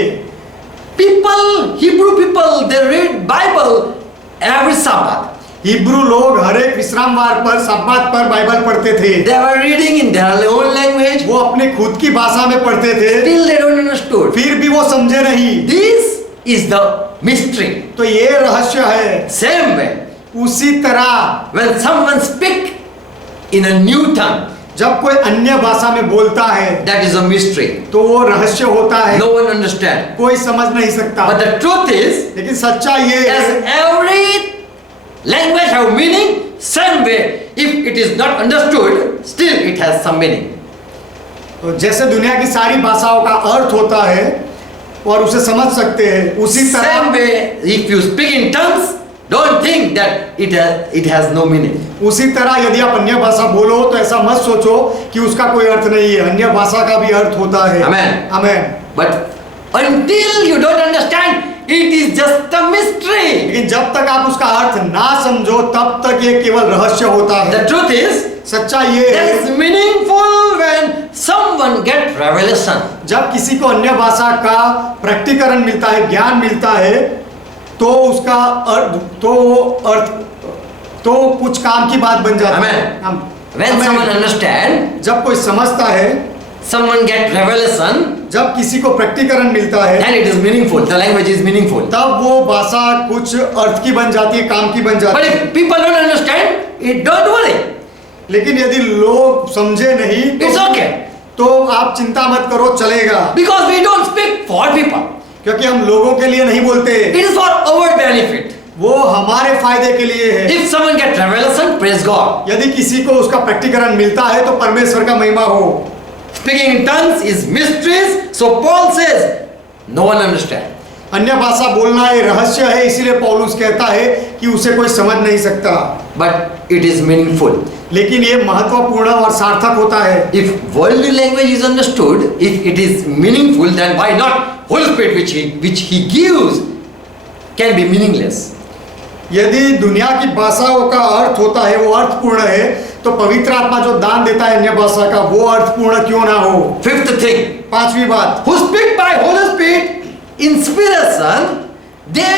Hebrew people, they read Bible every Sabbath. Hebrew लोग हर एक विश्रामवार पर, सब्बात पर बाइबल पढ़ते थे। They were reading in their own language. वो अपने खुद की भाषा में पढ़ते थे। Still they don't understood. फिर भी वो समझे नहीं। This is the mystery. तो ये रहस्य है। Same way, उसी तरह when someone speak in a new tongue, जब कोई अन्य भाषा में बोलता है, that is a mystery. तो वो रहस्य होता है। No one understand. कोई समझ नहीं सकता। But the truth is, लेकिन सच्चाई ये as है, every language have meaning, same way, if it is not understood, still it has some meaning. तो जैसे दुनिया की सारी भाषाओं का अर्थ होता है और उसे समझ सकते हैं, उसी तरह Same way, if you speak in tongues, don't think that it has no meaning. उसी तरह यदि आप अन्य भाषा बोलो तो ऐसा मत सोचो कि उसका कोई अर्थ नहीं है। अन्य भाषा का भी अर्थ होता है। Amen. Amen. But until you don't understand, it is just a mystery. लेकिन जब तक आप उसका अर्थ ना समझो, तब तक ये केवल रहस्य होता है। The truth is, सच्चाई ये that है, is meaningful when someone get revelation. जब किसी को अन्य भाषा का प्रकटीकरण मिलता है, ज्ञान मिलता है, तो उसका तो कुछ काम की बात बन जाती है। Amen. When someone understand, जब कोई समझता है, someone get revelation, जब किसी को प्रकटीकरण मिलता है, then it is meaningful. The language is meaningful. तब वो भाषा कुछ अर्थ की बन जाती है, काम की बन जाती But है। if people don't understand, don't worry. लेकिन यदि लोग समझे नहीं, It's okay. तो आप चिंता मत करो, चलेगा। Because we don't speak for people. क्योंकि हम लोगों के लिए नहीं बोलते, It is for our benefit. वो हमारे फायदे के लिए है। If someone get revelation, praise God. यदि किसी को उसका प्रकटीकरण मिलता है तो परमेश्वर का महिमा हो। Speaking in tongues is mysteries. So Paul says, no one understand. अन्य भाषा बोलना ये रहस्य है, इसीलिए पौलुस कहता है कि उसे कोई समझ नहीं सकता। But it is meaningful. लेकिन ये महत्वपूर्ण और सार्थक होता है। If worldly language is understood, if it is meaningful, then why not Holy Spirit which he gives can be meaningless. यदि दुनिया की भाषाओं का अर्थ होता है, वो अर्थपूर्ण है, तो पवित्र आत्मा जो दान देता है अन्य भाषा का, वो अर्थपूर्ण क्यों ना हो? Fifth thing, पांचवी बात, who speak by Holy Spirit inspiration, they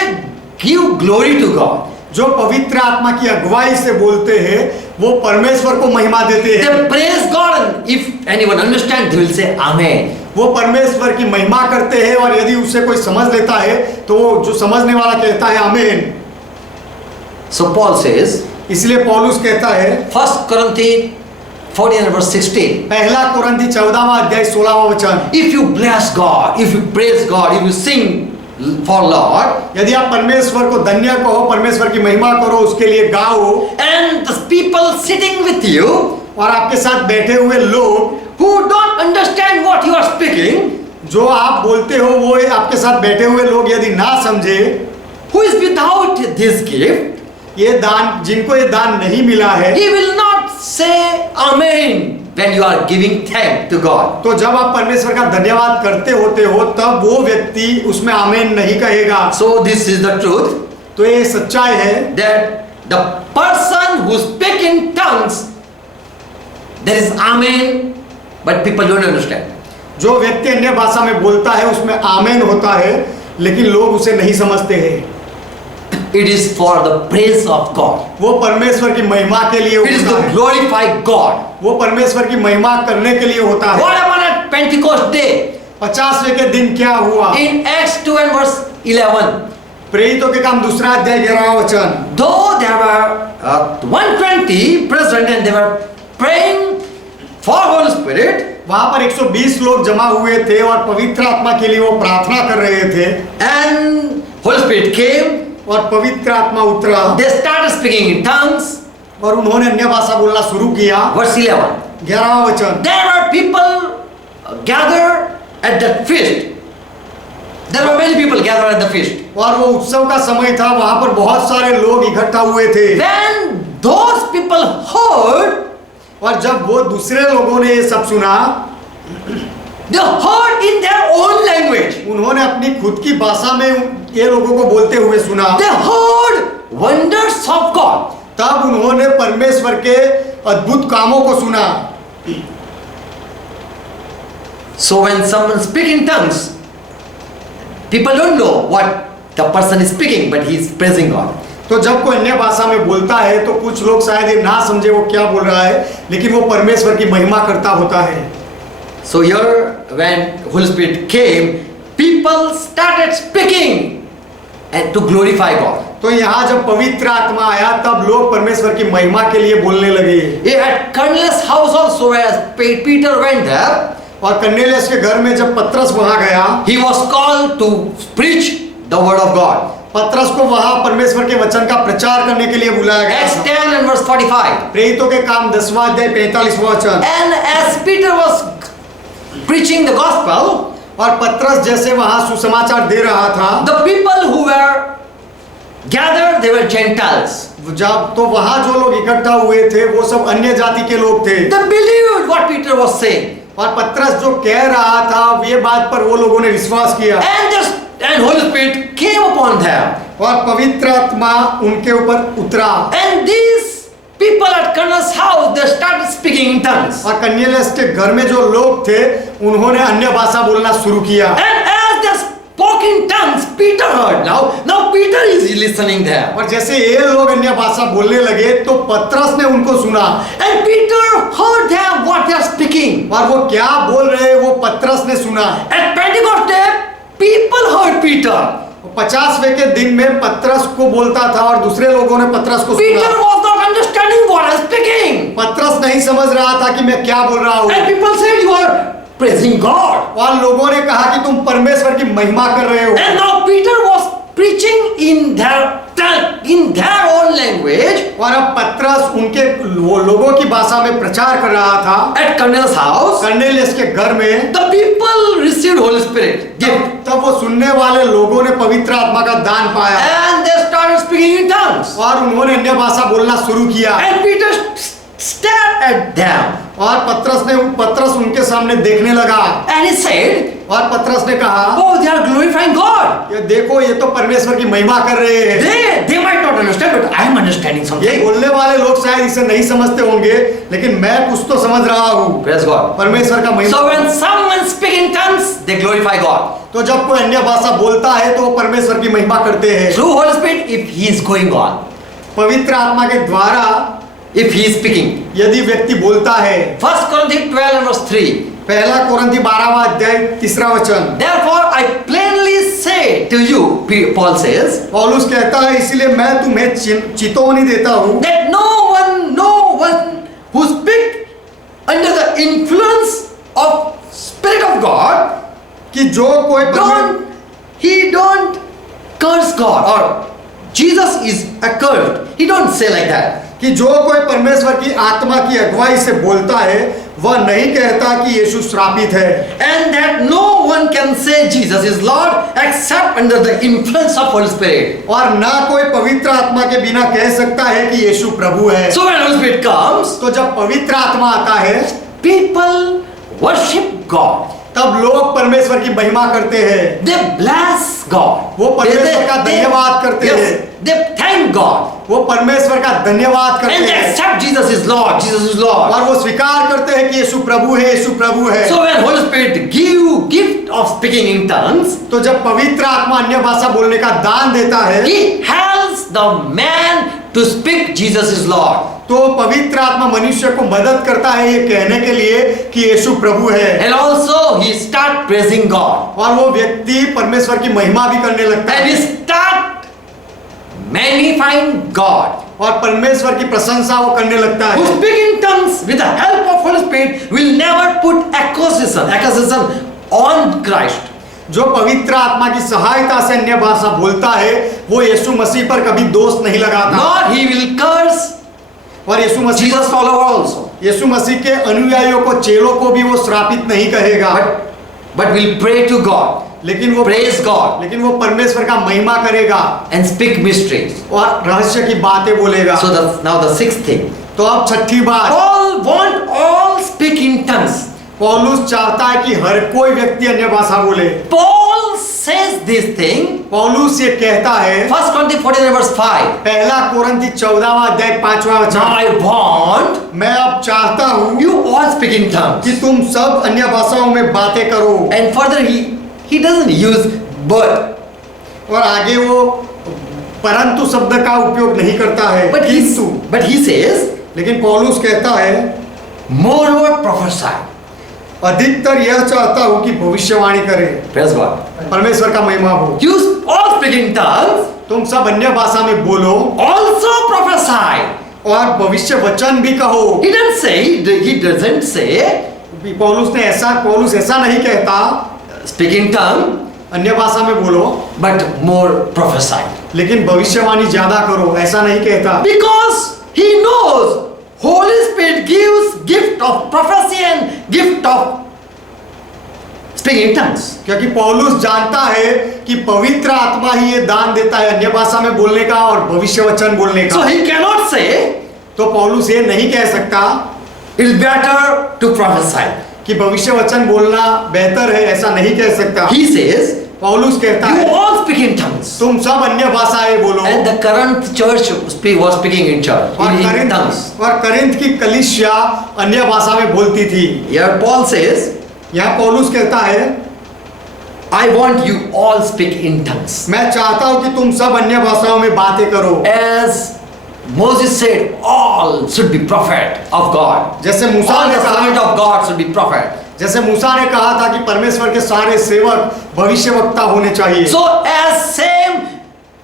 give glory to God. जो पवित्र आत्मा की अगुवाई से बोलते हैं, वो परमेश्वर को महिमा देते हैं। They praise God, and if anyone understands, they will say Amen. वो परमेश्वर की महिमा करते हैं, और यदि उसे कोई समझ लेता है तो जो समझने वाला कहता है आमीन। So Paul says, इसलिए पौलुस कहता है 1 Corinthians 14:16, पहला कुरिन्थी 14वां अध्याय 16वां वचन, if you bless God, if you praise God, if you sing for Lord, यदि आप परमेश्वर को धन्य कहो, परमेश्वर की महिमा करो, उसके लिए गाओ, and the people sitting with you और आपके साथ बैठे हुए लोग who don't understand what you are speaking, जो आप बोलते हो वो आपके साथ बैठे हुए लोग यदि ना समझे, who is without this gift, ये दान, जिनको ये दान नहीं मिला है, he will not say Amen when you are giving thanks to God. तो जब आप परमेश्वर का धन्यवाद करते होते हो तब वो व्यक्ति उसमें आमीन नहीं कहेगा। So this is the truth तो ये सच्चाई है that the person who speaks in tongues, there is Amen, but people don't understand. जो व्यक्ति अन्य भाषा में बोलता है उसमें आमीन होता है, लेकिन लोग उसे नहीं समझते हैं। It is for the praise of God. वो परमेश्वर की महिमा के लिए It is होता to है। glorify God. वो परमेश्वर की महिमा करने के लिए होता है। What happened at Pentecost day? 50वें के दिन क्या हुआ? In Acts 2 and verse 11. प्रेरितों के काम 2 अध्याय 11वां वचन। Though there were 120 present and they were praying for Holy Spirit, वहां पर 120 लोग जमा हुए थे और पवित्र आत्मा के लिए वो प्रार्थना कर रहे थे and Holy Spirit came, और पवित्र आत्मा उतरा they started speaking in tongues. और उन्होंने अन्य भाषा बोलना शुरू किया। Verse 11. 11वां वचन। There were people gathered at that feast. There were many people gathered at the feast. और वो उत्सव का समय था, वहां पर बहुत सारे लोग इकट्ठा हुए थे। When those people heard, और जब वो दूसरे लोगों ने ये सब सुना, they heard in their own language. उन्होंने अपनी खुद की भाषा में ये लोगों को बोलते हुए सुना। They heard wonders of God. तब उन्होंने परमेश्वर के अद्भुत कामों को सुना। So when someone speaks in tongues, people don't know what the person is speaking, but he is praising God. तो जब कोई अन्य भाषा में बोलता है तो कुछ लोग शायद ये ना समझे वो क्या बोल रहा है, लेकिन वो परमेश्वर की महिमा करता होता है। So here, when Holy Spirit came, people started speaking and to glorify God. तो यहाँ जब पवित्र आत्मा आया तब लोग परमेश्वर की महिमा के लिए बोलने लगे। At Cornelius' house also, as Peter went there, और कर्नेलियस के घर में जब पतरस वहां गया, he was called to preach the word of God. पतरस को वहां परमेश्वर के वचन का प्रचार करने के लिए बुलाया गया। Acts 10 and verse 45. प्रेरितों के काम 10वां अध्याय 45वां वचन। And as Peter was preaching the gospel, और पतरस जैसे वहां सुसमाचार दे रहा था, the people who were gathered, they were Gentiles. जब तो वहां जो लोग इकट्ठा हुए थे वो सब अन्य जाति के लोग थे। They believed what Peter was saying. और पतरस जो कह रहा था ये बात पर वो लोगों ने विश्वास किया। And Holy Spirit came upon them. और पवित्र आत्मा उनके ऊपर उतरा। And these people at Cornelius' house, they started speaking in tongues. और कर्नेलियस के घर में जो लोग थे उन्होंने अन्य भाषा बोलना शुरू किया। And as they spoke in tongues, Peter heard. Now Peter is listening there. और जैसे ये लोग अन्य भाषा बोलने लगे तो पतरस ने उनको सुना। And Peter heard them what they are speaking. और वो क्या बोल रहे वो पतरस ने सुना। At Pentecost day, people heard Peter. 50वें के दिन में पतरस को बोलता था और दूसरे लोगों ने पतरस को Peter सुना। was not understanding what I was speaking. पतरस नहीं समझ रहा था कि मैं क्या बोल रहा हूँ। And people said, you are praising God. और लोगों ने कहा कि तुम परमेश्वर की महिमा कर रहे हो। And now Peter was preaching in their own language. और अब पतरस उनके लोगों की भाषा में प्रचार कर रहा था। At Cornelius' house, कर्नेलियस के घर में the people received Holy Spirit gift. तब वो सुनने वाले लोगों ने पवित्र आत्मा का दान पाया And they started speaking in tongues. और उन्होंने अन्य भाषा बोलना शुरू किया। And Peter stared at them. और पतरस उनके सामने देखने लगा। And he said, और पतरस ने कहा, oh, they are glorifying God. ये देखो ये तो परमेश्वर की महिमा कर रहे हैं। They might not understand, but I am understanding ये something. बोलने वाले लोग शायद इसे नहीं समझते होंगे, लेकिन मैं कुछ तो समझ रहा हूँ। Praise God. परमेश्वर का महिमा। So when someone speaks in tongues, they glorify God. तो जब कोई अन्य भाषा बोलता है तो वो परमेश्वर की महिमा करते हैं। Through Holy Spirit, if he is going on, पवित्र आत्मा के द्वारा if he is speaking. यदि व्यक्ति बोलता है। 1 Corinthians 12 and verse 3. पहला कोरिन्थी 12वां अध्याय 3रा वचन। Therefore I plainly say to you, Paul says, पौलुस कहता है इसलिए मैं तुम्हें चेतावनी देता हूँ that no one who speaks under the influence of Spirit of God, कि जो कोई don't curse God or Jesus is accursed. He don't say like that. कि जो कोई परमेश्वर की आत्मा की अगुवाई से बोलता है वह नहीं कहता कि यीशु श्रापित है, and that no one can say Jesus is Lord except under the influence of Holy Spirit. और ना कोई पवित्र आत्मा के बिना कह सकता है कि यीशु प्रभु है। So when Holy Spirit comes, तो जब पवित्र आत्मा आता है people worship God. तब लोग परमेश्वर की महिमा करते हैं, They bless God. वो परमेश्वर का धन्यवाद करते yes, हैं, they thank God. वो परमेश्वर का धन्यवाद करते And they हैं accept Jesus is Lord. Jesus is Lord. और वो स्वीकार करते हैं कि यीशु प्रभु है, यीशु प्रभु है। So when Holy Spirit give gift of speaking in tongues, तो जब पवित्र आत्मा अन्य भाषा बोलने का दान देता है, He helps the man to speak Jesus is Lord. तो पवित्र आत्मा मनुष्य को मदद करता है ये कहने के लिए कि यीशु प्रभु है, And also he start praising God. और वो व्यक्ति परमेश्वर की महिमा भी करने लगता And he है start magnifying God. और परमेश्वर की प्रशंसा वो करने लगता Who है। speak in tongues with the help of Holy Spirit will never put accusation on Christ. जो पवित्र आत्मा की सहायता से अन्य भाषा बोलता है वो यीशु मसीह पर कभी दोष नहीं लगाता, Nor he will curse और यीशु मसीह Jesus follower also. यीशु मसीह के अनुयायियों को, चेलों को भी वो श्रापित नहीं कहेगा, But will pray to God, लेकिन वो praise God, लेकिन वो परमेश्वर का महिमा करेगा and speak mysteries. और रहस्य की बातें बोलेगा। So now the sixth thing. तो अब छठी बात, Paul want all speak in tongues. पौलुस चाहता है कि हर कोई व्यक्ति अन्य भाषा बोले। Paul says this thing. पौलुस ये कहता है 1 Corinthians 14 verse 5. पहला कोरिन्थी 14वां अध्याय 5वां Now वचन, I want मैं अब चाहता हूँ you all speak in tongues. कि तुम सब अन्य भाषाओं में बातें करो। And further he doesn't use but. और आगे वो परंतु शब्द का उपयोग नहीं करता है, But he says लेकिन पौलुस कहता है moreover prophesy. अधिकतर यह चाहता हूँ कि भविष्यवाणी करे। Praise God. परमेश्वर का महिमा हो। You all speak in tongues. तुम सब अन्य भाषा में बोलो Also prophesy. और भविष्य वचन भी कहो। He doesn't say पौलुस ऐसा नहीं कहता speak in tongue, अन्य भाषा में बोलो but more prophesy. लेकिन भविष्यवाणी ज्यादा करो, ऐसा नहीं कहता। Because he knows Holy Spirit gives gift of prophecy and gift of speaking in tongues. क्योंकि पौलुस जानता है कि पवित्र आत्मा ही ये दान देता है अन्य भाषा में बोलने का और भविष्य वचन बोलने So का। he cannot say तो पौलुस ये नहीं कह सकता it is better to prophesy. कि भविष्य वचन बोलना बेहतर है, ऐसा नहीं कह सकता। He says पौलुस कहता you है all speak in tongues. तुम सब अन्य भाषाएं बोलो। And the current church was speaking in church in tongues. और करिन्थ की कलीसिया अन्य भाषा में बोलती थी। Here Paul says, यहाँ पौलुस कहता है I want you all speak in tongues. मैं चाहता हूँ कि तुम सब अन्य भाषाओं में बातें करो। As Moses said, all should be prophet of God. जैसे मूसा All ने the servant कहा, of God should be prophet. जैसे मूसा ने कहा था कि परमेश्वर के सारे सेवक भविष्यवक्ता होने चाहिए। So as same,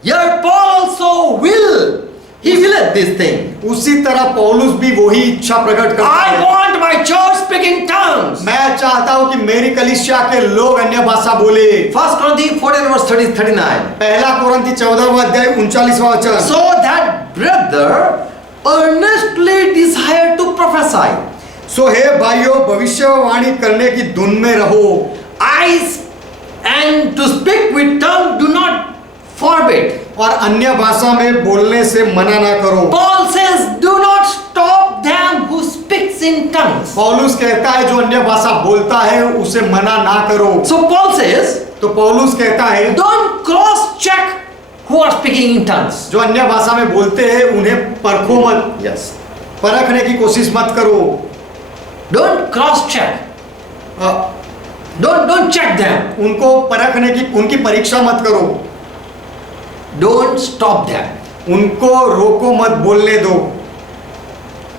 here Paul also will. He will this thing. उसी तरह पौलुस भी वही इच्छा प्रकट करता I है। want my church speak in tongues. मैं चाहता हूँ कि मेरी कलीसिया के लोग अन्य भाषा बोले। 1 Corinthians 14 verse 39. पहला कोरिन्थी 14वां अध्याय 39वां वचन, So that brother earnestly desire to prophesy. सो हे भाइयों भविष्यवाणी करने की धुन में रहो। Eyes and to speak with tongue do not forbid. और अन्य भाषा में बोलने से मना ना करो। Paul says, do not stop them who speaks in tongues. पौलुस कहता है जो अन्य भाषा बोलता है उसे मना ना करो। So Paul says, तो पौलुस कहता है don't cross check who are speaking in tongues. जो अन्य भाषा में बोलते हैं उन्हें परखो मत, Yes. परखने की कोशिश मत करो। Don't cross check. Don't check them. उनको परखने की, उनकी परीक्षा मत करो। Don't stop them. उनको रोको मत, बोलने दो।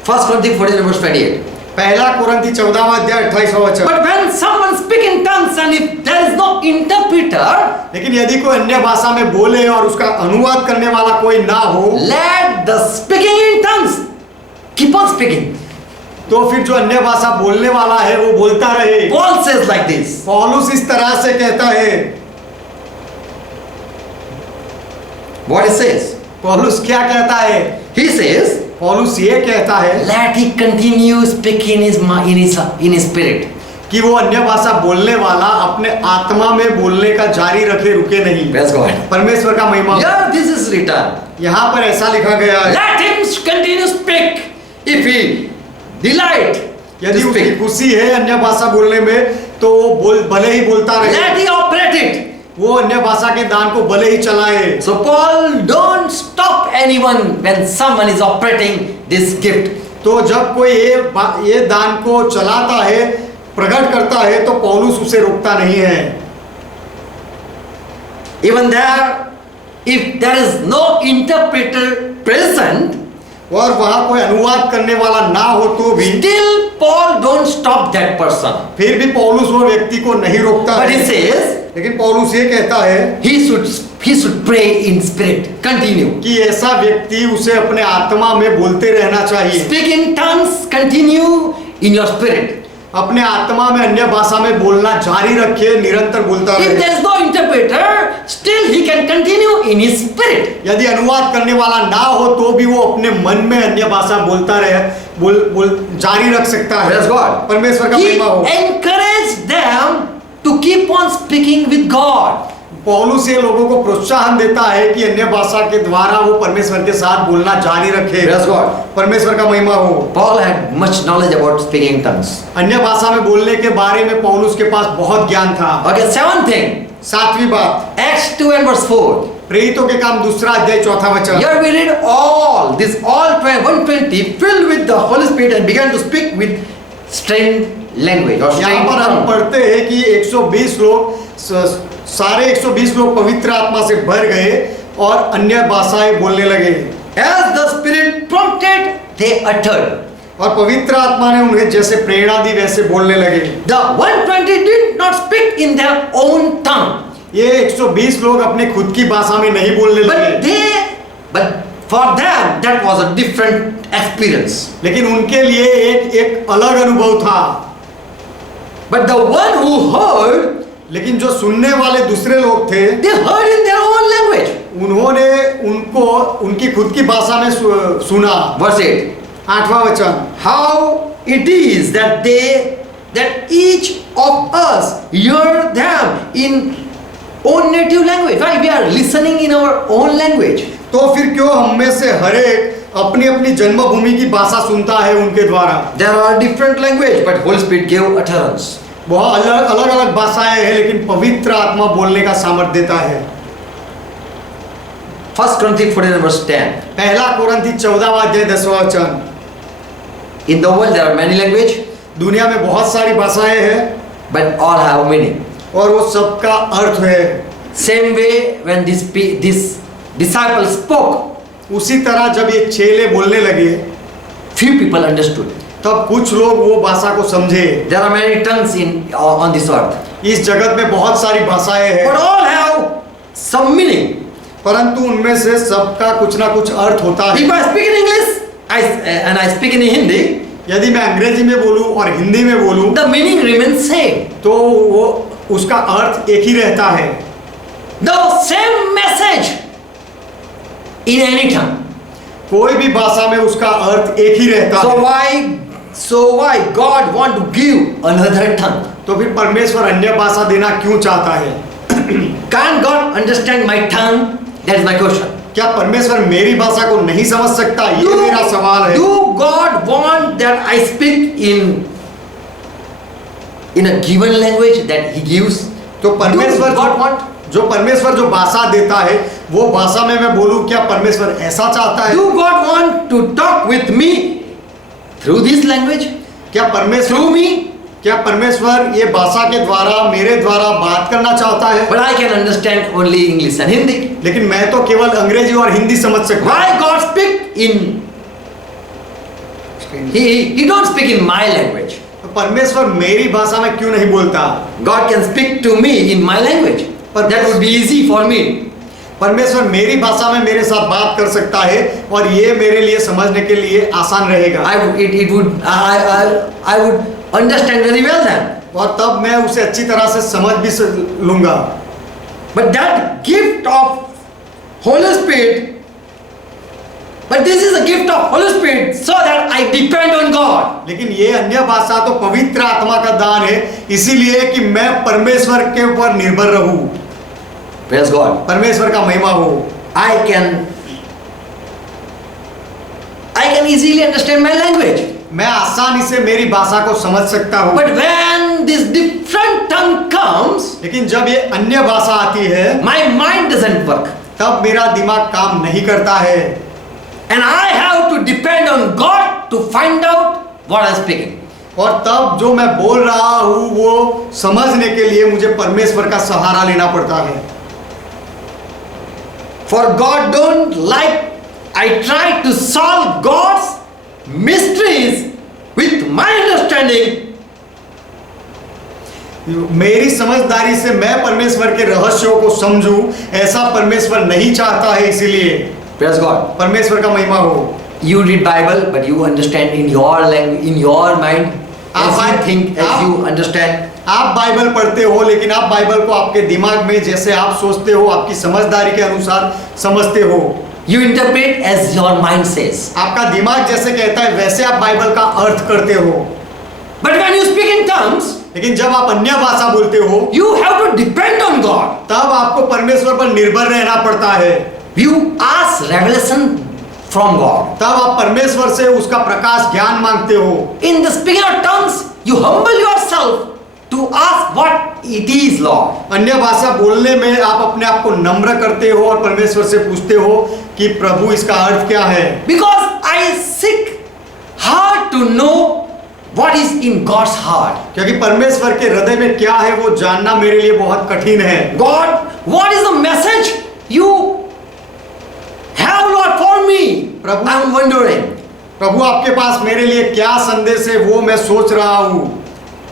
1 Corinthians 14 verse 28. पहला कोरिन्थी 14वां अध्याय 28वां वचन, But when someone speak in tongues and if there is no interpreter, लेकिन यदि कोई अन्य भाषा में बोले और उसका अनुवाद करने वाला कोई ना हो, let the speaking in tongues keep on speaking. तो फिर जो अन्य भाषा बोलने वाला है वो बोलता रहे। Paul says like this. पौलुस इस तरह से कहता है। What he says? पौलुस क्या कहता है? He says, पौलुस ये कहता है let he continue speaking in his spirit. कि वो अन्य भाषा बोलने वाला अपने आत्मा में बोलने का जारी रखे, रुके नहीं। Praise God. परमेश्वर का महिमा। Here this is written. यहाँ पर ऐसा लिखा गया है, Let him continue speak if he delight यदि to उसकी speak. खुशी है अन्य भाषा बोलने में तो वो भले ही बोलता रहे, Let he operate it. वो अन्य भाषा के दान को भले ही चलाए। So Paul don't stop anyone when someone is operating this gift. तो जब कोई ये दान को चलाता है, प्रकट करता है, तो पौलुस उसे रोकता नहीं है। Even there, if there is no interpreter present, और वहां कोई अनुवाद करने वाला ना हो तो भी still Paul don't stop that person. फिर भी पौलुस वो व्यक्ति को नहीं रोकता But he है। says लेकिन पौलुस ये कहता है he should pray in spirit. Continue. कि ऐसा व्यक्ति उसे अपने आत्मा में बोलते रहना चाहिए। Speak in tongues. Continue in your spirit. अपने आत्मा में अन्य भाषा में बोलना जारी रखे, निरंतर बोलता If रहे। there is no interpreter, still he can continue in his spirit. यदि अनुवाद करने वाला ना हो तो भी वो अपने मन में अन्य भाषा बोलता रहे, बोल जारी रख सकता है। Praise God. परमेश्वर का He महिमा हो। encouraged them to keep on speaking with God. पौलुस ये लोगों को प्रोत्साहन देता है कि अन्य भाषा के द्वारा वो परमेश्वर के साथ बोलना जारी रखे। Praise God. परमेश्वर का महिमा हो। Paul had much knowledge about speaking in tongues. अन्य भाषा में बोलने के बारे में पौलुस के पास बहुत ज्ञान था। Okay, seventh thing. सातवीं बात, Acts 2 and verse 4. प्रेरितों के काम 2 अध्याय 4 वचन। Here we read all 120 filled with the Holy Spirit and began to speak with strange language or यहाँ strange पर हम tongue. पढ़ते हैं कि 120 लोग सारे 120 लोग पवित्र आत्मा से भर गए और अन्य भाषाएं बोलने लगे। As the Spirit prompted, they uttered. और पवित्र आत्मा ने उन्हें जैसे प्रेरणा दी वैसे बोलने लगे। The 120 did not speak in their own tongue, ये 120 लोग अपने खुद की भाषा में नहीं बोलने लगे, but for them that was a different experience. लेकिन उनके लिए एक अलग अनुभव था। But the one who heard, लेकिन जो सुनने वाले दूसरे लोग थे, they heard in their own language. उन्होंने उनको उनकी खुद की भाषा में सुना। Verse 8. 8वां वचन, How it is that each of us hear them in own native language. Why we are listening in our own language? तो फिर क्यों हम में से हर एक अपनी अपनी जन्मभूमि की भाषा सुनता है उनके द्वारा। There are different language, but Holy Spirit gave utterance. बहुत अलग अलग भाषाएं हैं, लेकिन पवित्र आत्मा बोलने का सामर्थ्य देता है। 1 Corinthians 14 verse 10. पहला कोरिन्थी 14वां अध्याय 10वां वचन। In the world there are many language, दुनिया में बहुत सारी भाषाएं हैं but all have meaning. और वो सबका अर्थ है। Same way when this disciple spoke, उसी तरह जब ये चेले बोलने लगे, few people understood. तब कुछ लोग वो भाषा को समझे। There are many tongues on this earth, इस जगत में बहुत सारी भाषाएं हैं, but all have some meaning. परंतु उनमें से सबका कुछ ना कुछ अर्थ होता है। If I speak in English and I speak in Hindi, यदि मैं अंग्रेजी में बोलूं और हिंदी में बोलूं, the meaning remains same. तो वो उसका अर्थ एक ही रहता है। The same message in any tongue. कोई भी भाषा में उसका अर्थ एक ही रहता है। So why God want to give another tongue? तो फिर परमेश्वर अन्य भाषा देना क्यों चाहता है? Can't God understand my tongue? That is my question. क्या परमेश्वर मेरी भाषा को नहीं समझ सकता? ये मेरा सवाल है। Do God want that I speak in a given language that He gives? तो परमेश्वर Do God want? जो परमेश्वर जो भाषा देता है वो भाषा में मैं बोलूं, क्या परमेश्वर ऐसा चाहता है? Do God want to talk with me through this language? क्या परमेश्वर Through me? क्या परमेश्वर ये भाषा के द्वारा मेरे द्वारा बात करना चाहता है? But I can understand only English and Hindi. लेकिन मैं तो केवल अंग्रेजी और हिंदी समझ सकता हूं। Why God speak in? He don't speak in my language. तो परमेश्वर मेरी भाषा में क्यों नहीं बोलता? God can speak to me in my language. But that would be easy for me. परमेश्वर मेरी भाषा में मेरे साथ बात कर सकता है और ये मेरे लिए समझने के लिए आसान रहेगा। I would understand very well then. और तब मैं उसे अच्छी तरह से समझ भी लूंगा। But that gift of Holy Spirit But this is a gift of Holy Spirit so that I depend on God. लेकिन ये अन्य भाषा तो पवित्र आत्मा का दान है, इसीलिए कि मैं परमेश्वर के ऊपर निर्भर रहूं, Praise God. परमेश्वर का महिमा हो। I can easily understand my language. मैं आसानी से मेरी भाषा को समझ सकता हूँ। But when this different tongue comes, लेकिन जब ये अन्य भाषा आती है, my mind doesn't work. तब मेरा दिमाग काम नहीं करता है, And I have to depend on God to find out what I'm speaking. और तब जो मैं बोल रहा हूँ वो समझने के लिए मुझे परमेश्वर का सहारा लेना पड़ता है। For God don't like I try to solve God's mysteries with my understanding. मेरी समझदारी से मैं परमेश्वर के रहस्यों को समझूं, ऐसा परमेश्वर नहीं चाहता है। इसीलिए Praise God. परमेश्वर का महिमा हो। You read Bible, but you understand in your language, in your mind, as you think, as you understand. आप बाइबल पढ़ते हो, लेकिन आप बाइबल को आपके दिमाग में जैसे आप सोचते हो, आपकी समझदारी के अनुसार समझते हो। You interpret as your mind says. आपका दिमाग जैसे कहता है वैसे आप बाइबल का अर्थ करते हो। But when you speak in tongues, लेकिन जब आप अन्य भाषा बोलते हो, you have to depend on God. तब आपको परमेश्वर पर निर्भर रहना पड़ता है। You ask revelation from God. तब आप परमेश्वर से उसका प्रकाश ज्ञान मांगते हो। In the speaking of tongues, you humble yourself to ask what it is, Lord. अन्य भाषा बोलने में आप अपने आप को नम्र करते हो और परमेश्वर से पूछते हो कि प्रभु इसका अर्थ क्या है। Because I seek hard to know what is in God's heart. क्योंकि परमेश्वर के हृदय में क्या है वो जानना मेरे लिए बहुत कठिन है। God, what is the message you have, Lord, for me? Prabhu, I'm wondering. प्रभु आपके पास मेरे लिए क्या संदेश है वो मैं सोच रहा हूँ।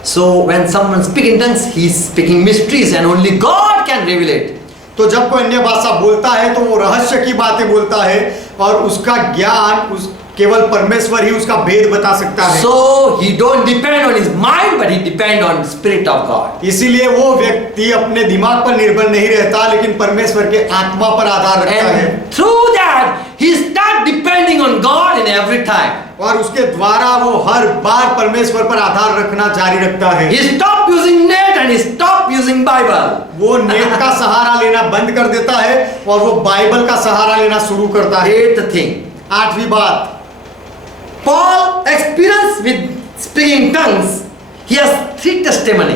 So when someone speaks in tongues, he is speaking mysteries and only God can reveal it. तो जब कोई अन्य भाषा बोलता है तो वो रहस्य की बातें बोलता है और उसका ज्ञान उस केवल परमेश्वर ही उसका भेद बता सकता है। So he don't depend on his mind, but he depend on Spirit of God. इसीलिए वो व्यक्ति अपने दिमाग पर निर्भर नहीं रहता, लेकिन परमेश्वर के आत्मा पर आधार रखता है। And through that, he start depending on God in every time. और उसके द्वारा वो हर बार परमेश्वर पर आधार रखना जारी रखता है। He stop using net and he stop using Bible. वो नेट का सहारा लेना बंद कर देता है और वो बाइबल का सहारा लेना शुरू करता है। Eighth thing, आठवीं बात, Paul experienced with speaking tongues. He has 3 testimony.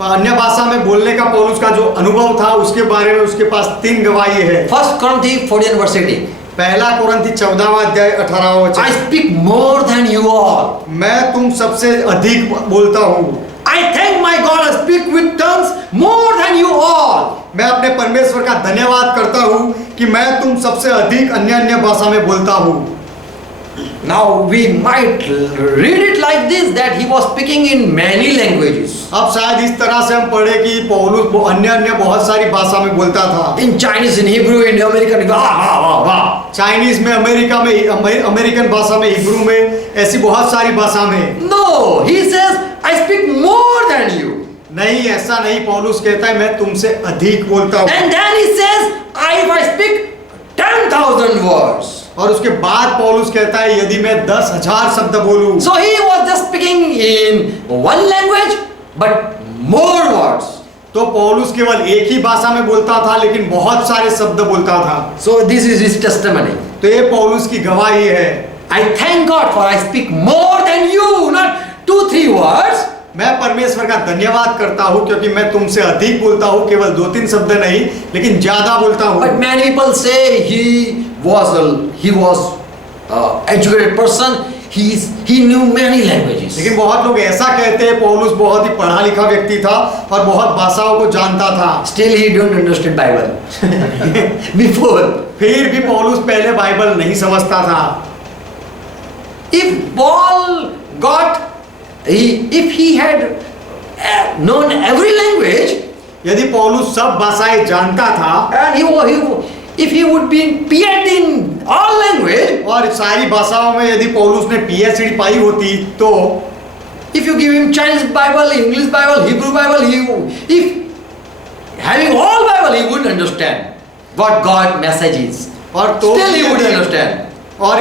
अन्य भाषा में बोलने का पौलुस का जो अनुभव था उसके बारे में उसके पास 3 गवाही है। 1 Corinthians 14:18. पहला कुरिन्थी 14वां अध्याय 18वां वचन। I speak more than you all. मैं तुम सबसे अधिक बोलता हूँ। I thank my God I speak with tongues more than you all. मैं अपने परमेश्वर का धन्यवाद करता हूँ कि मैं तुम सबसे अधिक अन्य भाषा में बोलता हूँ। Now we might read it like this, that he was speaking in many languages. अब शायद इस तरह से हम पढ़े कि पौलुस अन्य बहुत सारी भाषा में बोलता था। In Chinese, in Hebrew, in American, Chinese में, अमेरिका में, अमेरिकन भाषा में, हिब्रू में, ऐसी बहुत सारी भाषा में। No, he says, I speak more than you. नहीं, ऐसा नहीं। पौलुस कहता है मैं तुमसे अधिक बोलता हूँ। And then he says, if I speak 10,000 words. और उसके बाद पौलुस कहता है यदि मैं 10,000 शब्द बोलूं। So he was just speaking in one language, but more words. तो पौलुस केवल एक ही भाषा में बोलता था, लेकिन बहुत सारे शब्द बोलता था। So this is his testimony. तो ये पौलुस की गवाही है। I thank God for I speak more than you, not 2-3 words. मैं परमेश्वर का धन्यवाद करता हूँ क्योंकि मैं तुमसे अधिक बोलता हूँ, केवल 2-3 शब्द नहीं, लेकिन ज्यादा बोलता हूँ। But many people say he was educated person. He knew many languages. लेकिन बहुत लोग ऐसा कहते हैं पौलुस बहुत ही पढ़ा लिखा व्यक्ति था और बहुत भाषाओं को जानता था। Still he don't understand Bible. Before. फिर भी पौलुस पहले बाइबल नहीं समझता था। If Paul if he had known every language, यदि पौलुस सब भाषाएं जानता था, and if he would be PhD in all language, और सारी भाषाओं में यदि पौलुस ने PhD पाई होती, तो if you give him Chinese Bible, English Bible, Hebrew Bible, if having all Bible, he wouldn't understand what God message is. और तो Still he wouldn't understand. और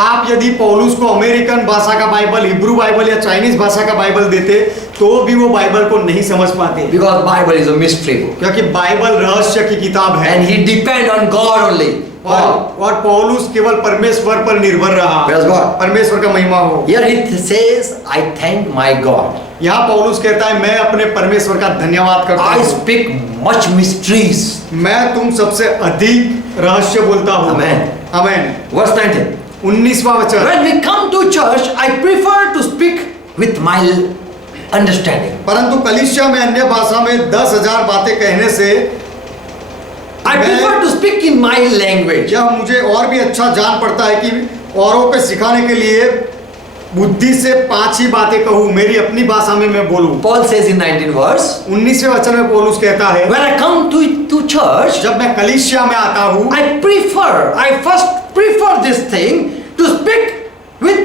आप यदि पौलुस को अमेरिकन भाषा का बाइबल, हिब्रू बाइबल या चाइनीज भाषा का बाइबल देते तो भी वो बाइबल को नहीं समझ पाते, because Bible is a mystery book क्योंकि बाइबल रहस्य की किताब है। and he depend on God only. और पौलुस केवल परमेश्वर पर निर्भर रहा। Praise God. परमेश्वर का महिमा हो। Here it says, I thank my God. यहाँ पौलुस कहता है मैं अपने परमेश्वर का धन्यवाद करता I हूँ। speak much mysteries. मैं तुम सबसे अधिक रहस्य बोलता हूँ। Amen. आमेन। Verse 19. 19वां वचन। When we come to church, I prefer to speak with my understanding. परंतु कलीसिया में अन्य भाषा में 10,000 बातें कहने से I prefer to speak in my language. यह मुझे और भी अच्छा जान पड़ता है कि औरों को सिखाने के लिए बुद्धि से 5 ही बातें कहूँ, मेरी अपनी भाषा में मैं बोलूँ। Paul says in 19 verse, 19वें वचन में पौलुस कहता है, when I come to church, जब मैं कलीसिया में आता हूँ, I first prefer this thing to speak with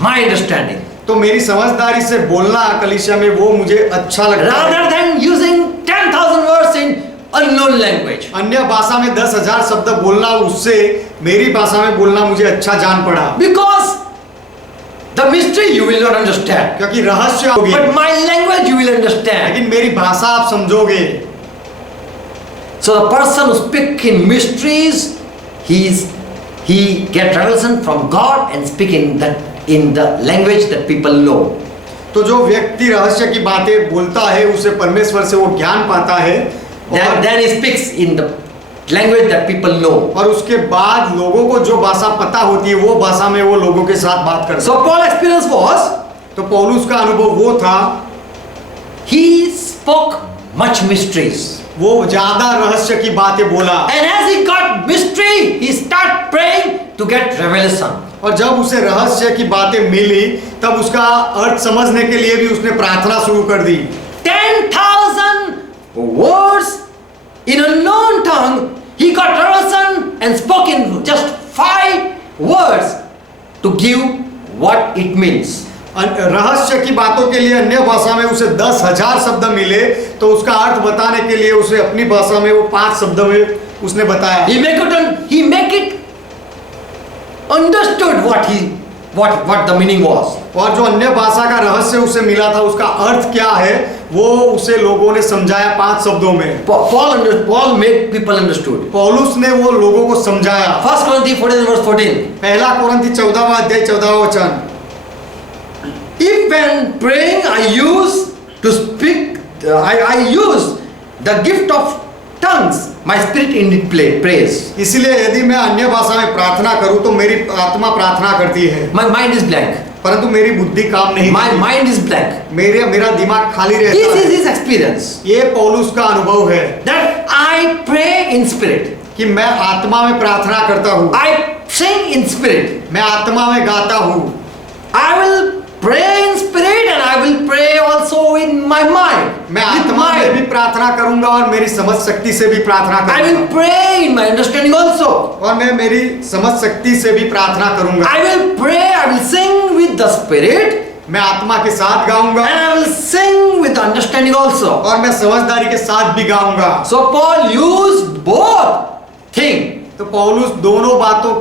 my understanding. तो मेरी समझदारी से बोलना कलीसिया में वो मुझे अच्छा लगता है, rather than using 10,000 words in unknown language. अन्य भाषा में 10,000 शब्द बोलना, उससे मेरी भाषा में बोलना मुझे अच्छा जान पड़ा। Because the mystery you will not understand, क्योंकि रहस्य होगी, but my language you will understand. लेकिन मेरी भाषा आप समझोगे। So the person who speak in mysteries, he get revelation from God and speak in the language that people know. तो जो व्यक्ति रहस्य की बातें बोलता है उसे परमेश्वर से वो ज्ञान पाता है, Then he speaks in the language that people know. और उसके बाद लोगों को जो भाषा पता होती है वो भाषा में वो लोगों के साथ बात करता है। So Paul's experience was, तो पौलुस का अनुभव वो था, he spoke much mysteries. वो ज्यादा रहस्य की बातें बोला, And as he got mystery, he start praying to get revelation. और जब उसे रहस्य की बातें मिली तब उसका अर्थ समझने के लिए भी उसने प्रार्थना शुरू कर दी। 10,000 words in a known tongue, he got revelation and spoke in just 5 words to give what it means. रहस्य की बातों के लिए अन्य भाषा में उसे 10,000 शब्द मिले, तो उसका अर्थ बताने के लिए उसे अपनी भाषा में वो 5 शब्द में उसने बताया। He make it understood what the meaning was. और जो अन्य भाषा का रहस्य उसे मिला था उसका अर्थ क्या है वो उसे लोगों ने समझाया 5 शब्दों में। Paul made people understood. पौलुस ने वो लोगों को समझाया। 1 Corinthians 14 verse 14. पहला कोरिन्थी 14वां अध्याय 14वां वचन। If when praying I use to speak, I use the gift of tongues, my spirit indeed prays. इसलिए यदि मैं अन्य भाषा में प्रार्थना करूं तो मेरी आत्मा प्रार्थना करती है, My mind is blank. परंतु मेरी बुद्धि काम नहीं My करती। mind is blank. मेरा दिमाग खाली रहता This is है। his experience. ये पौलुस का अनुभव है That I pray in spirit. कि मैं आत्मा में प्रार्थना करता हूँ, I sing in spirit. मैं आत्मा में गाता हूँ। I will pray in spirit and I will pray also in my mind. मैं With आत्मा में mind. भी प्रार्थना करूंगा और मेरी समझ शक्ति से भी प्रार्थना I will करूंगा, pray in my understanding also. और मैं मेरी समझ शक्ति से भी प्रार्थना करूंगा। I will pray, I will sing with the spirit मैं आत्मा के साथ गाऊंगा and I will sing with the understanding also. और मैं समझदारी के साथ भी गाऊंगा। So Paul used both things. तो पौलुस दोनों बातों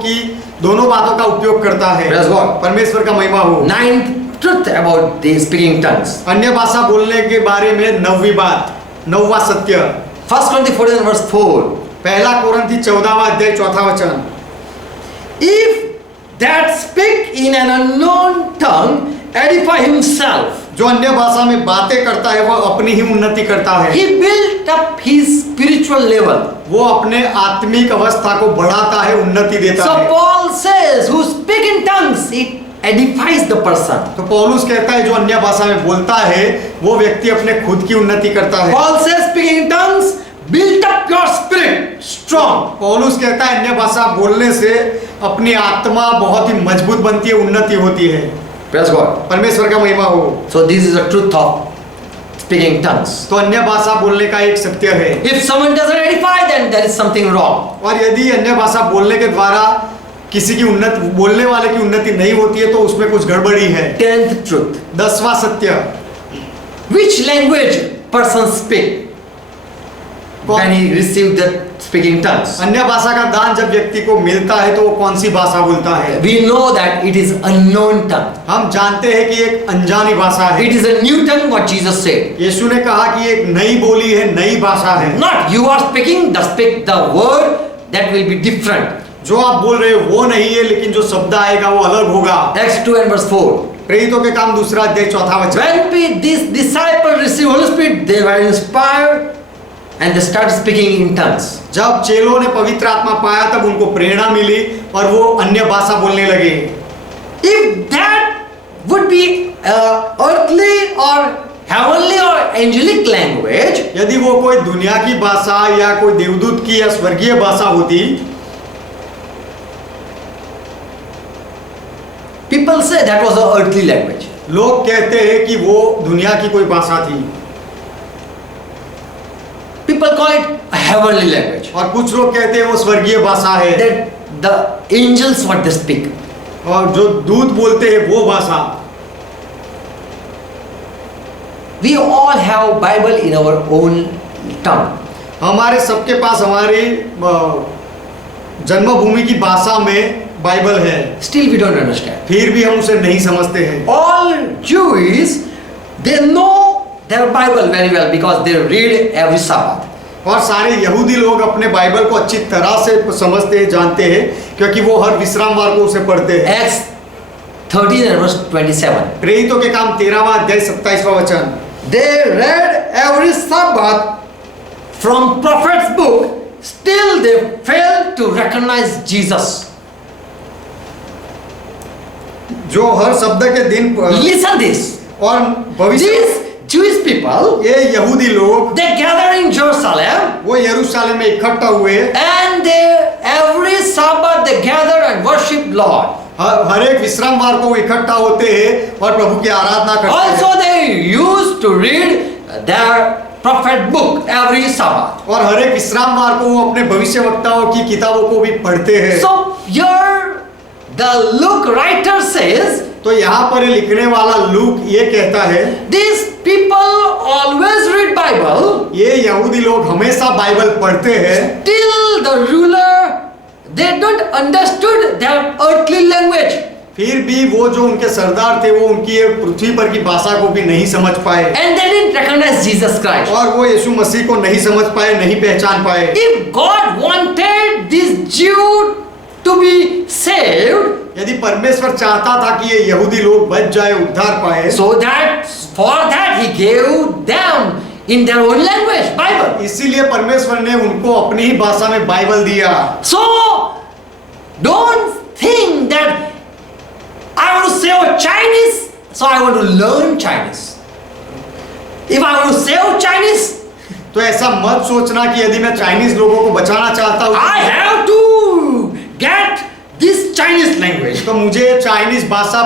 का उपयोग करता है। Praise God. परमेश्वर का महिमा हो। 9th truth about the speaking tongues. अन्य भाषा बोलने के बारे में 9वीं बात, 9वां सत्य। 1 Corinthians 14 verse 4. पहला कोरिन्थी 14वां अध्याय 4वां वचन। If that speak in an unknown tongue edify himself, जो अन्य भाषा में बातें करता है वह अपनी ही उन्नति करता है, he built up his spiritual level. वो अपने आत्मिक अवस्था को बढ़ाता है, उन्नति देता So है। Paul says, who speak in tongues, it edifies the person. तो पौलुस कहता है जो अन्य भाषा में बोलता है वो व्यक्ति अपने खुद की उन्नति करता है। Paul says, speaking in tongues, build up your spirit strong. पौलुस कहता है अन्य भाषा बोलने से अपनी आत्मा बहुत ही मजबूत बनती है, उन्नति होती है। Praise God. परमेश्वर का महिमा हो। So this is the truth of speaking tongues. तो अन्य भाषा बोलने का एक सत्य है। If someone doesn't edify, then there is something wrong. और यदि अन्य भाषा बोलने के द्वारा किसी की उन्नति, बोलने वाले की उन्नति नहीं होती है तो उसमें कुछ गड़बड़ी है। 10th truth. 10वां सत्य। Which language person speak? when he received the speaking tongues. अन्य भाषा का दान जब व्यक्ति को मिलता है तो वो कौन सी भाषा बोलता है? We know that it is unknown tongue. हम जानते हैं कि एक अनजानी भाषा है। It is a new tongue, what Jesus said. यीशु ने कहा कि एक नई बोली है, नई भाषा है। Not you are speaking, the word that will be different. जो आप बोल रहे हो वो नहीं है, लेकिन जो शब्द आएगा वो अलग होगा। Acts 2 and verse 4. प्रेरितों के काम 2 अध्याय 4 वचन। When these disciples received Holy Spirit, they were inspired and they started speaking in tongues. जब चेलों ने पवित्र आत्मा पाया तब उनको प्रेरणा मिली और वो अन्य भाषा बोलने लगे। If that would be earthly or heavenly or angelic language, यदि वो कोई दुनिया की भाषा या कोई देवदूत की या स्वर्गीय भाषा होती, people say that was an earthly language. लोग कहते हैं कि वो दुनिया की कोई भाषा थी। People call it a heavenly language. और कुछ लोग कहते हैं वो स्वर्गीय भाषा है। That the angels what they speak. और जो दूत बोलते हैं वो भाषा। We all have Bible in our own tongue. हमारे सबके पास हमारी जन्मभूमि की भाषा में बाइबल है। Still we don't understand. फिर भी हम उसे नहीं समझते हैं। All Jews, they know their Bible very well because they read every Sabbath. और सारे यहूदी लोग अपने बाइबल को अच्छी तरह से समझते हैं, जानते हैं, क्योंकि वो हर विश्रामवार को उसे पढ़ते हैं। Acts 13 and verse 27. प्रेरितों के काम 13वां अध्याय 27वां वचन। They read every Sabbath from prophet's book. Still they failed to recognize Jesus. जो हर शब्द के दिन Listen this. और भविष्य These Jewish people, ये यहूदी लोग they gather in Jerusalem, वो यरूशलेम में इकट्ठा हुए and every Sabbath they gather and worship Lord. हर एक विश्रामवार को इकट्ठा होते हैं और प्रभु की आराधना करते हैं। Also they used to read their prophet book every Sabbath. और हर एक विश्रामवार को वो अपने भविष्यवक्ताओं की किताबों को भी पढ़ते हैं। So here the Luke writer says, तो यहाँ पर लिखने वाला लूक ये कहता है, these people always read Bible. ये यहूदी लोग हमेशा बाइबल पढ़ते हैं। Till the ruler, they don't understood their earthly language. फिर भी वो जो उनके सरदार थे वो उनकी ये पृथ्वी पर की भाषा को भी नहीं समझ पाए। And they didn't recognize Jesus Christ. और वो यीशु मसीह को नहीं समझ पाए, नहीं पहचान पाए। If God wanted this Jew to be saved, यदि परमेश्वर चाहता था कि ये यहूदी लोग बच जाए, उद्धार पाए, so that for that he gave them in their own language Bible. इसीलिए परमेश्वर ने उनको अपनी ही भाषा में बाइबल दिया। So don't think that I want to save Chinese, so I want to learn Chinese. If I want to save Chinese, तो ऐसा मत सोचना कि यदि मैं चाइनीज लोगों को बचाना चाहता हूँ I have to get this Chinese language. तो मुझे चाइनीज भाषा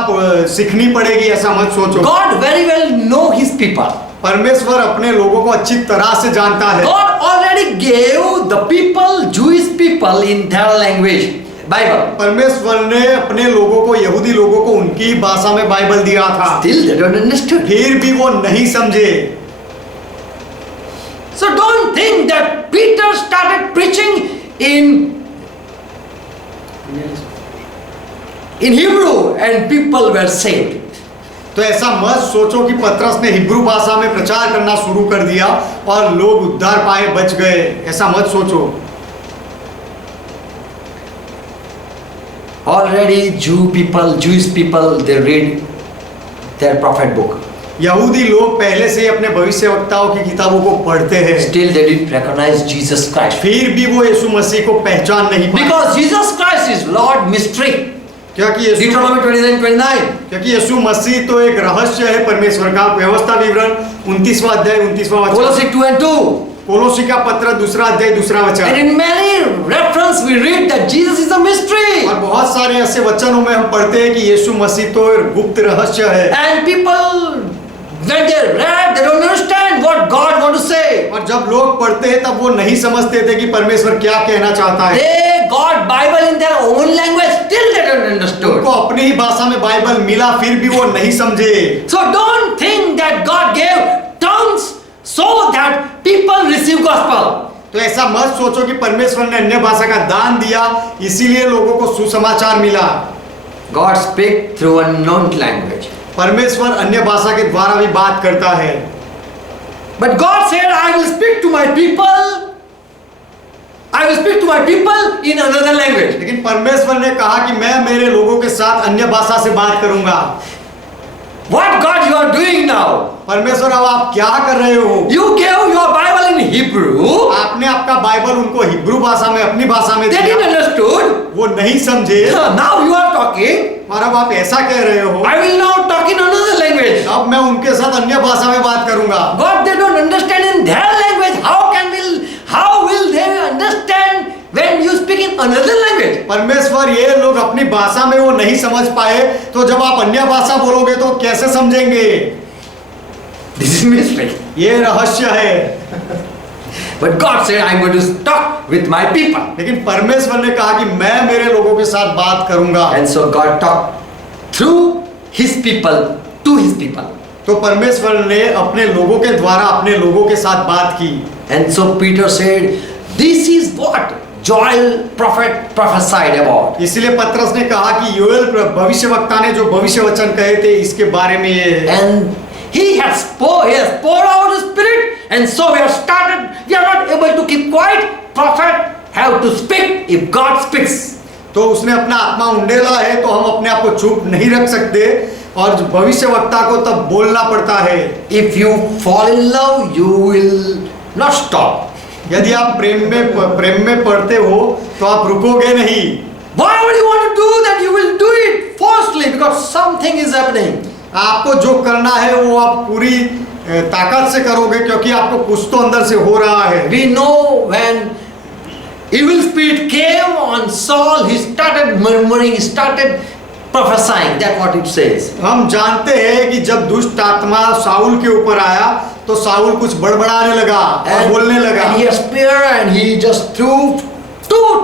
सीखनी पड़ेगी, ऐसा मत सोचो। God very well know his people. परमेश्वर अपने लोगों को अच्छी तरह से जानता है। God already gave the people, Jewish people, in their language Bible. परमेश्वर ने अपने लोगों को, यहूदी लोगों को उनकी भाषा में बाइबल दिया था। Still they don't understood. फिर भी वो नहीं समझे। So don't think that Peter started preaching in Hebrew and people were saved. तो ऐसा मत सोचो कि पतरस ने हिब्रू भाषा में प्रचार करना शुरू कर दिया और लोग उद्धार पाए, बच गए, ऐसा मत सोचो। Already Jewish people, they read their prophet book. यहूदी लोग पहले से ही अपने भविष्यवक्ताओं की किताबों को पढ़ते हैं। Still they didn't recognize Jesus Christ. फिर भी वो यीशु मसीह को पहचान नहीं पाए। Because Jesus Christ is Lord mystery. क्योंकि Deuteronomy 29:29. क्योंकि यीशु मसीह तो एक रहस्य है परमेश्वर का। व्यवस्था विवरण 29वां अध्याय 29वां वचन। Colossians 2:2. कोलोसी का पत्र 2 अध्याय 2 वचन। And in many reference we read that Jesus is a mystery. और बहुत सारे ऐसे वचनों में हम पढ़ते हैं कि यीशु मसीह तो एक गुप्त रहस्य है। And people, when they read, they don't understand what God want to say. और जब लोग पढ़ते हैं तब वो नहीं समझते थे कि परमेश्वर क्या कहना चाहता है। They got Bible in their own language, still they don't understood. उनको अपनी ही भाषा में बाइबल मिला, फिर भी वो नहीं समझे। So don't think that God gave tongues so that people receive gospel. तो ऐसा मत सोचो कि परमेश्वर ने अन्य भाषा का दान दिया इसीलिए लोगों को सुसमाचार मिला। God speaks through unknown language. परमेश्वर अन्य भाषा के द्वारा भी बात करता है। But God said, I will speak to my people. I will speak to my people in another language. लेकिन परमेश्वर ने कहा कि मैं मेरे लोगों के साथ अन्य भाषा से बात करूंगा। What God you are doing now? परमेश्वर अब आप क्या कर रहे हो? You gave your Bible in Hebrew. आपने आपका बाइबल उनको हिब्रू भाषा में अपनी भाषा में They दिया। didn't understood. वो नहीं समझे। Now you are talking. और अब आप ऐसा कह रहे हो। I will now talk in another language. अब मैं उनके साथ अन्य भाषा में बात करूंगा। God, they don't understand in their language. How will they understand when you speak in another language? परमेश्वर ये लोग अपनी भाषा में वो नहीं समझ पाए, तो जब आप अन्य भाषा बोलोगे तो कैसे समझेंगे? This is mystery. ये रहस्य है। But God said, I'm going to talk with my people. लेकिन परमेश्वर ने कहा कि मैं मेरे लोगों के साथ बात करूंगा। And so God talked through His people to His people. तो परमेश्वर ने अपने लोगों के द्वारा अपने लोगों के साथ बात की। And so Peter said, this is what Joel prophet prophesied about. इसलिए पतरस ने कहा कि योएल भविष्यवक्ता ने जो भविष्य वचन कहे थे इसके बारे में ये है। And he has poured out his spirit, and so we are not able to keep quiet. Prophet have to speak if God speaks. तो उसने अपना आत्मा उंडेला है, तो हम अपने आप को चुप नहीं रख सकते और भविष्यवक्ता को तब बोलना पड़ता है। If you fall in love, you will not stop. यदि आप प्रेम में पड़ते हो तो आप रुकोगे नहीं। Whatever you want to do, that you will do it forcefully because something is happening. आपको जो करना है वो आप पूरी ताकत से करोगे क्योंकि आपको कुछ तो अंदर से हो रहा है। We know when evil spirit came on Saul, he started murmuring, he started prophesying. That's what it says. हम जानते हैं कि जब दुष्ट आत्मा साउल के ऊपर आया तो साउल कुछ बड़बड़ाने लगा और बोलने लगा। And he had spear and he just threw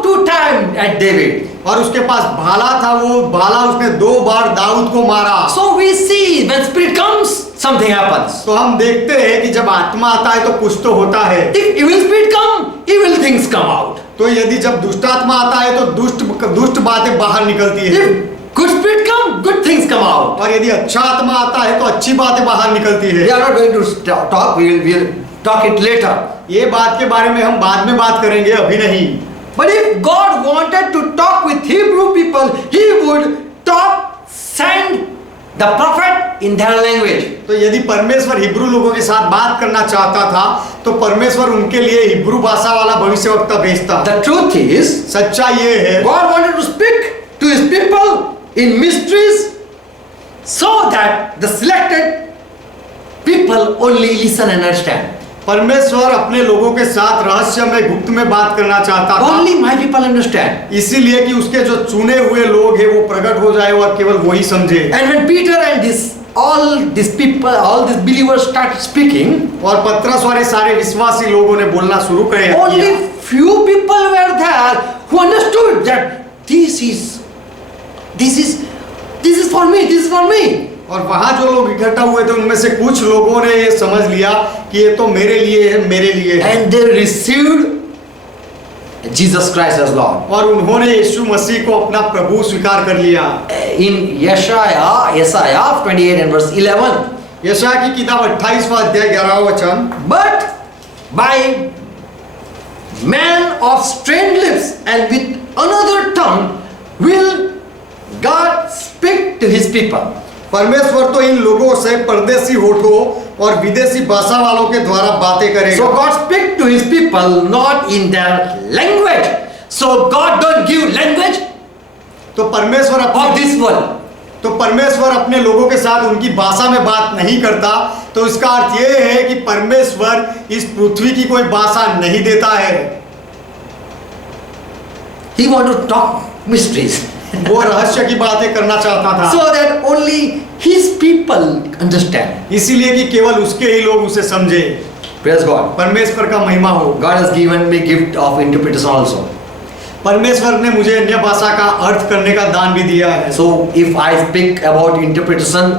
two times at David. और उसके पास भाला था, वो भाला उसने 2 बार दाऊद को मारा। So we see when spirit comes, something happens. तो हम देखते हैं कि जब आत्मा आता है तो कुछ तो होता है। If evil spirit come, evil things come out. तो यदि जब दुष्ट आत्मा आता है तो दुष्ट बातें बाहर निकलती है। If good spirit come, good things come out. और यदि अच्छा आत्मा आता है तो अच्छी बातें बाहर निकलती है। We are not going to talk. We'll talk it later. ये बात के बारे में हम बाद में बात करेंगे, अभी नहीं। But if God wanted to talk with Hebrew people, He would send the prophet in their language. तो यदि परमेश्वर हिब्रू लोगों के साथ बात करना चाहता था तो परमेश्वर उनके लिए हिब्रू भाषा वाला भविष्यवक्ता भेजता। The truth is, सच्चाई ये है, God wanted to speak to His people in mysteries so that the selected people only listen and understand. परमेश्वर अपने लोगों के साथ रहस्य में गुप्त में बात करना चाहता था। Only my people understand. इसीलिए कि उसके जो चुने हुए लोग हैं वो प्रकट हो जाए और केवल वही समझे। And when Peter and all these believers started speaking, और पतरस वाले सारे विश्वासी लोगों ने बोलना शुरू किया। only few people were there who understood that this is for me, this is for me. और वहां जो लोग इकट्ठा हुए थे उनमें से कुछ लोगों ने ये समझ लिया कि ये तो मेरे लिए है, मेरे लिए है। And they received Jesus Christ as Lord. और उन्होंने यीशु मसीह को अपना प्रभु स्वीकार कर लिया। In Yeshaya 28 and verse 11. यशाया की किताब 28वां अध्याय 11वां वचन। But by man of strange lips and with another tongue will God speak to His people. परमेश्वर तो इन लोगों से परदेशी होठों और विदेशी भाषा वालों के द्वारा बातें करेगा। So God speak to His people not in their language. So God don't give language तो परमेश्वर of this world. तो परमेश्वर अपने लोगों के साथ उनकी भाषा में बात नहीं करता। तो इसका अर्थ ये है कि परमेश्वर इस पृथ्वी की कोई भाषा नहीं देता है। He want to talk mysteries. वो रहस्य की बातें करना चाहता था। So that only His people understand. इसीलिए कि केवल उसके ही लोग उसे समझे। Praise God. परमेश्वर का महिमा हो। God has given me gift of interpretation also. परमेश्वर ने मुझे अन्य भाषा का अर्थ करने का दान भी दिया है। So if I speak about interpretation,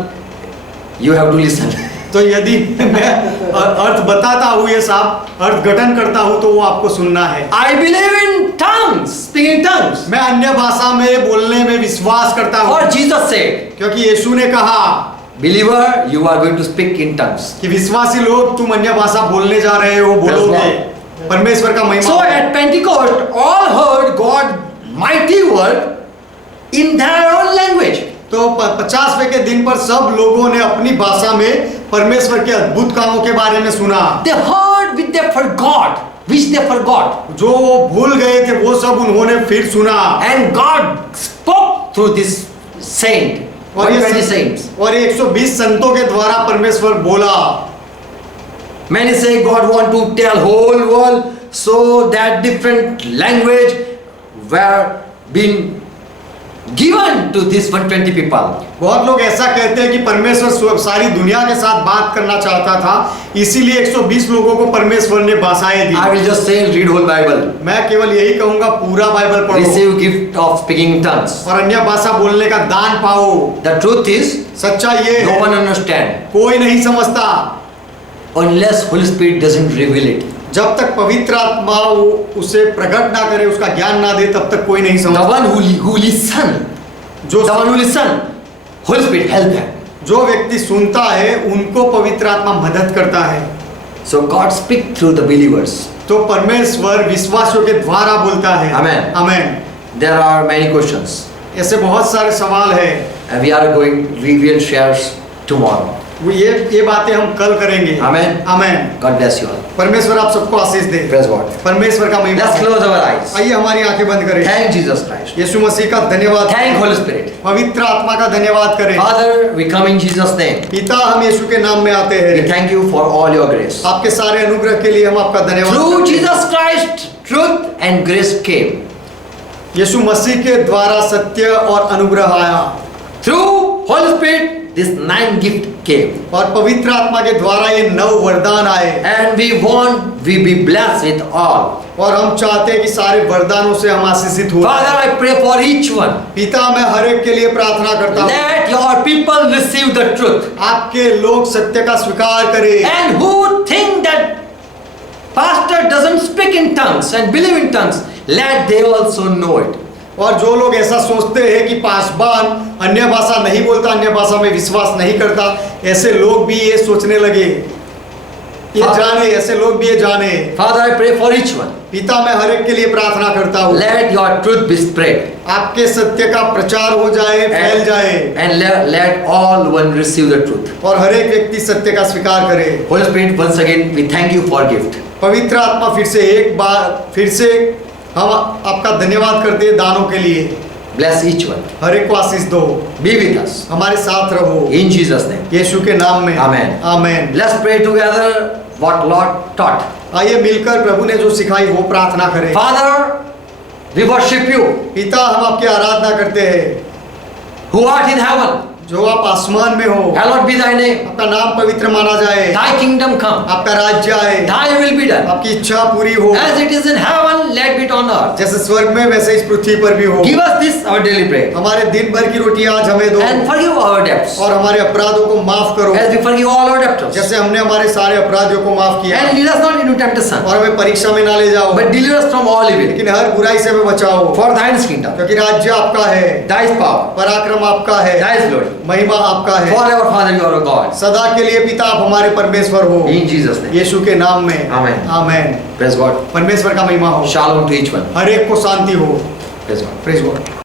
you have to listen. तो यदि मैं अर्थ बताता हूँ, ये साहब अर्थ गठन करता हूँ, तो वो आपको सुनना है। I believe in tongues, speaking tongues. मैं अन्य भाषा में बोलने में विश्वास करता हूँ, For Jesus said, क्योंकि यीशु ने कहा believer, you are going to speak in tongues. कि विश्वासी लोग तुम अन्य भाषा बोलने जा रहे हो, बोलोगे। परमेश्वर का महिमा। So at Pentecost, all heard God mighty work in their own language. तो 50वें के दिन पर सब लोगों ने अपनी भाषा में परमेश्वर के अद्भुत कामों के बारे में सुना। They heard which they forgot, which they forgot. जो वो भूल गए थे वो सब उन्होंने फिर सुना। And God spoke through this saint, 120 saints. और 120 संतों के द्वारा परमेश्वर बोला। Many say God want to tell whole world, so that different language were being given to this 120 people. बहुत लोग ऐसा कहते हैं कि परमेश्वर सारी दुनिया के साथ बात करना चाहता था, इसीलिए 120 लोगों को परमेश्वर ने भाषाएं दी। I will just say read whole Bible. मैं केवल यही कहूंगा, पूरा बाइबल पढ़ो। Receive gift of speaking in tongues. और अन्य भाषा बोलने का दान पाओ। The truth is, सच्चाई ये no है, one understand कोई नहीं समझता unless Holy Spirit doesn't reveal it. जब तक पवित्र आत्मा उसे प्रकट ना करे, उसका ज्ञान ना दे, तब तक कोई नहीं The समझता। one who listen, जो the one who listen, Holy Spirit help them. जो व्यक्ति सुनता है उनको पवित्र आत्मा मदद करता है। So God speak through the believers. तो परमेश्वर विश्वासियों के द्वारा बोलता है। Amen. Amen. There are many questions. ऐसे बहुत सारे सवाल है। And we will share tomorrow. ये बातें हम कल करेंगे। Amen. Amen. God bless you all. परमेश्वर आप सबको आशीष दे। Praise God. परमेश्वर का महिमा। Let's close our eyes. आइए हमारी आंखें बंद करें। Thank Jesus Christ. यीशु मसीह का धन्यवाद। Thank Holy Spirit. पवित्र आत्मा का धन्यवाद करें। Father, we come in Jesus' name. पिता, हम यीशु के नाम में आते We हैं। thank you for all your grace. आपके सारे अनुग्रह के लिए हम आपका धन्यवाद Through करते हैं। Jesus Christ, truth and grace came. यीशु मसीह के द्वारा सत्य और अनुग्रह आया। Through Holy Spirit, this 9 gift came. और पवित्र आत्मा के द्वारा ये 9 वरदान आए। And we be blessed with all. और हम चाहते हैं कि सारे वरदानों से हम आशीषित हो। Father, I pray for each one. पिता, मैं हर एक के लिए प्रार्थना करता हूँ। Let your people receive the truth. आपके लोग सत्य का स्वीकार करें। And who think that pastor doesn't speak in tongues and believe in tongues, let they also know it. और जो लोग ऐसा सोचते हैं कि पासवान अन्य भाषा नहीं बोलता, अन्य भाषा में विश्वास नहीं करता, ऐसे लोग भी ये सोचने लगे, ये जाने, ऐसे लोग भी ये जाने। Father, I pray for each one. पिता, मैं हर एक के लिए प्रार्थना करता हूँ। Let your truth be spread. आपके सत्य का प्रचार हो जाए, फैल जाए। And let all one receive the truth. और हर एक व्यक्ति सत्य का स्वीकार करे। Holy Spirit, once again, we thank you for gift. पवित्र आत्मा, फिर से एक बार फिर से हम आपका धन्यवाद करते हैं दानों के लिए। Bless each one. हर एक को आशीष दो। Be with us. हमारे साथ रहो। In Jesus' name. यीशु के नाम में। Amen. Amen. Let's pray together what Lord taught. आइए मिलकर प्रभु ने जो सिखाई वो प्रार्थना करें। Father, we worship you. पिता, हम आपकी आराधना करते हैं। Who art in heaven, जो आप आसमान में हो, hallowed be thy name. आपका नाम पवित्र माना जाए। Thy kingdom come. आपका राज्य आए। Thy will be done. आपकी इच्छा पूरी हो। As it is in heaven, let it on earth. जैसे स्वर्ग में वैसे इस पृथ्वी पर भी हो। Give us this our daily bread. हमारे दिन भर की रोटी आज हमें दो। And forgive our debts. और हमारे अपराधों को माफ करो, As we forgive all our debtors. जैसे हमने हमारे सारे अपराधियों को माफ किया। And lead us not into temptation, और हमें परीक्षा में ना ले जाओ, but deliver us from all evil. लेकिन हर बुराई से हमें बचाओ। For thine is kingdom, क्योंकि राज्य आपका है, thy is power, पराक्रम आपका है, thy is glory. महिमा आपका है। Forever, Father, you are a God. सदा के लिए पिता, आप हमारे परमेश्वर हो। In Jesus' name. यीशु के नाम में। Amen. आमेन। Praise God. परमेश्वर का महिमा हो। Shalom to each one. हर एक को शांति हो। Praise God. Praise God.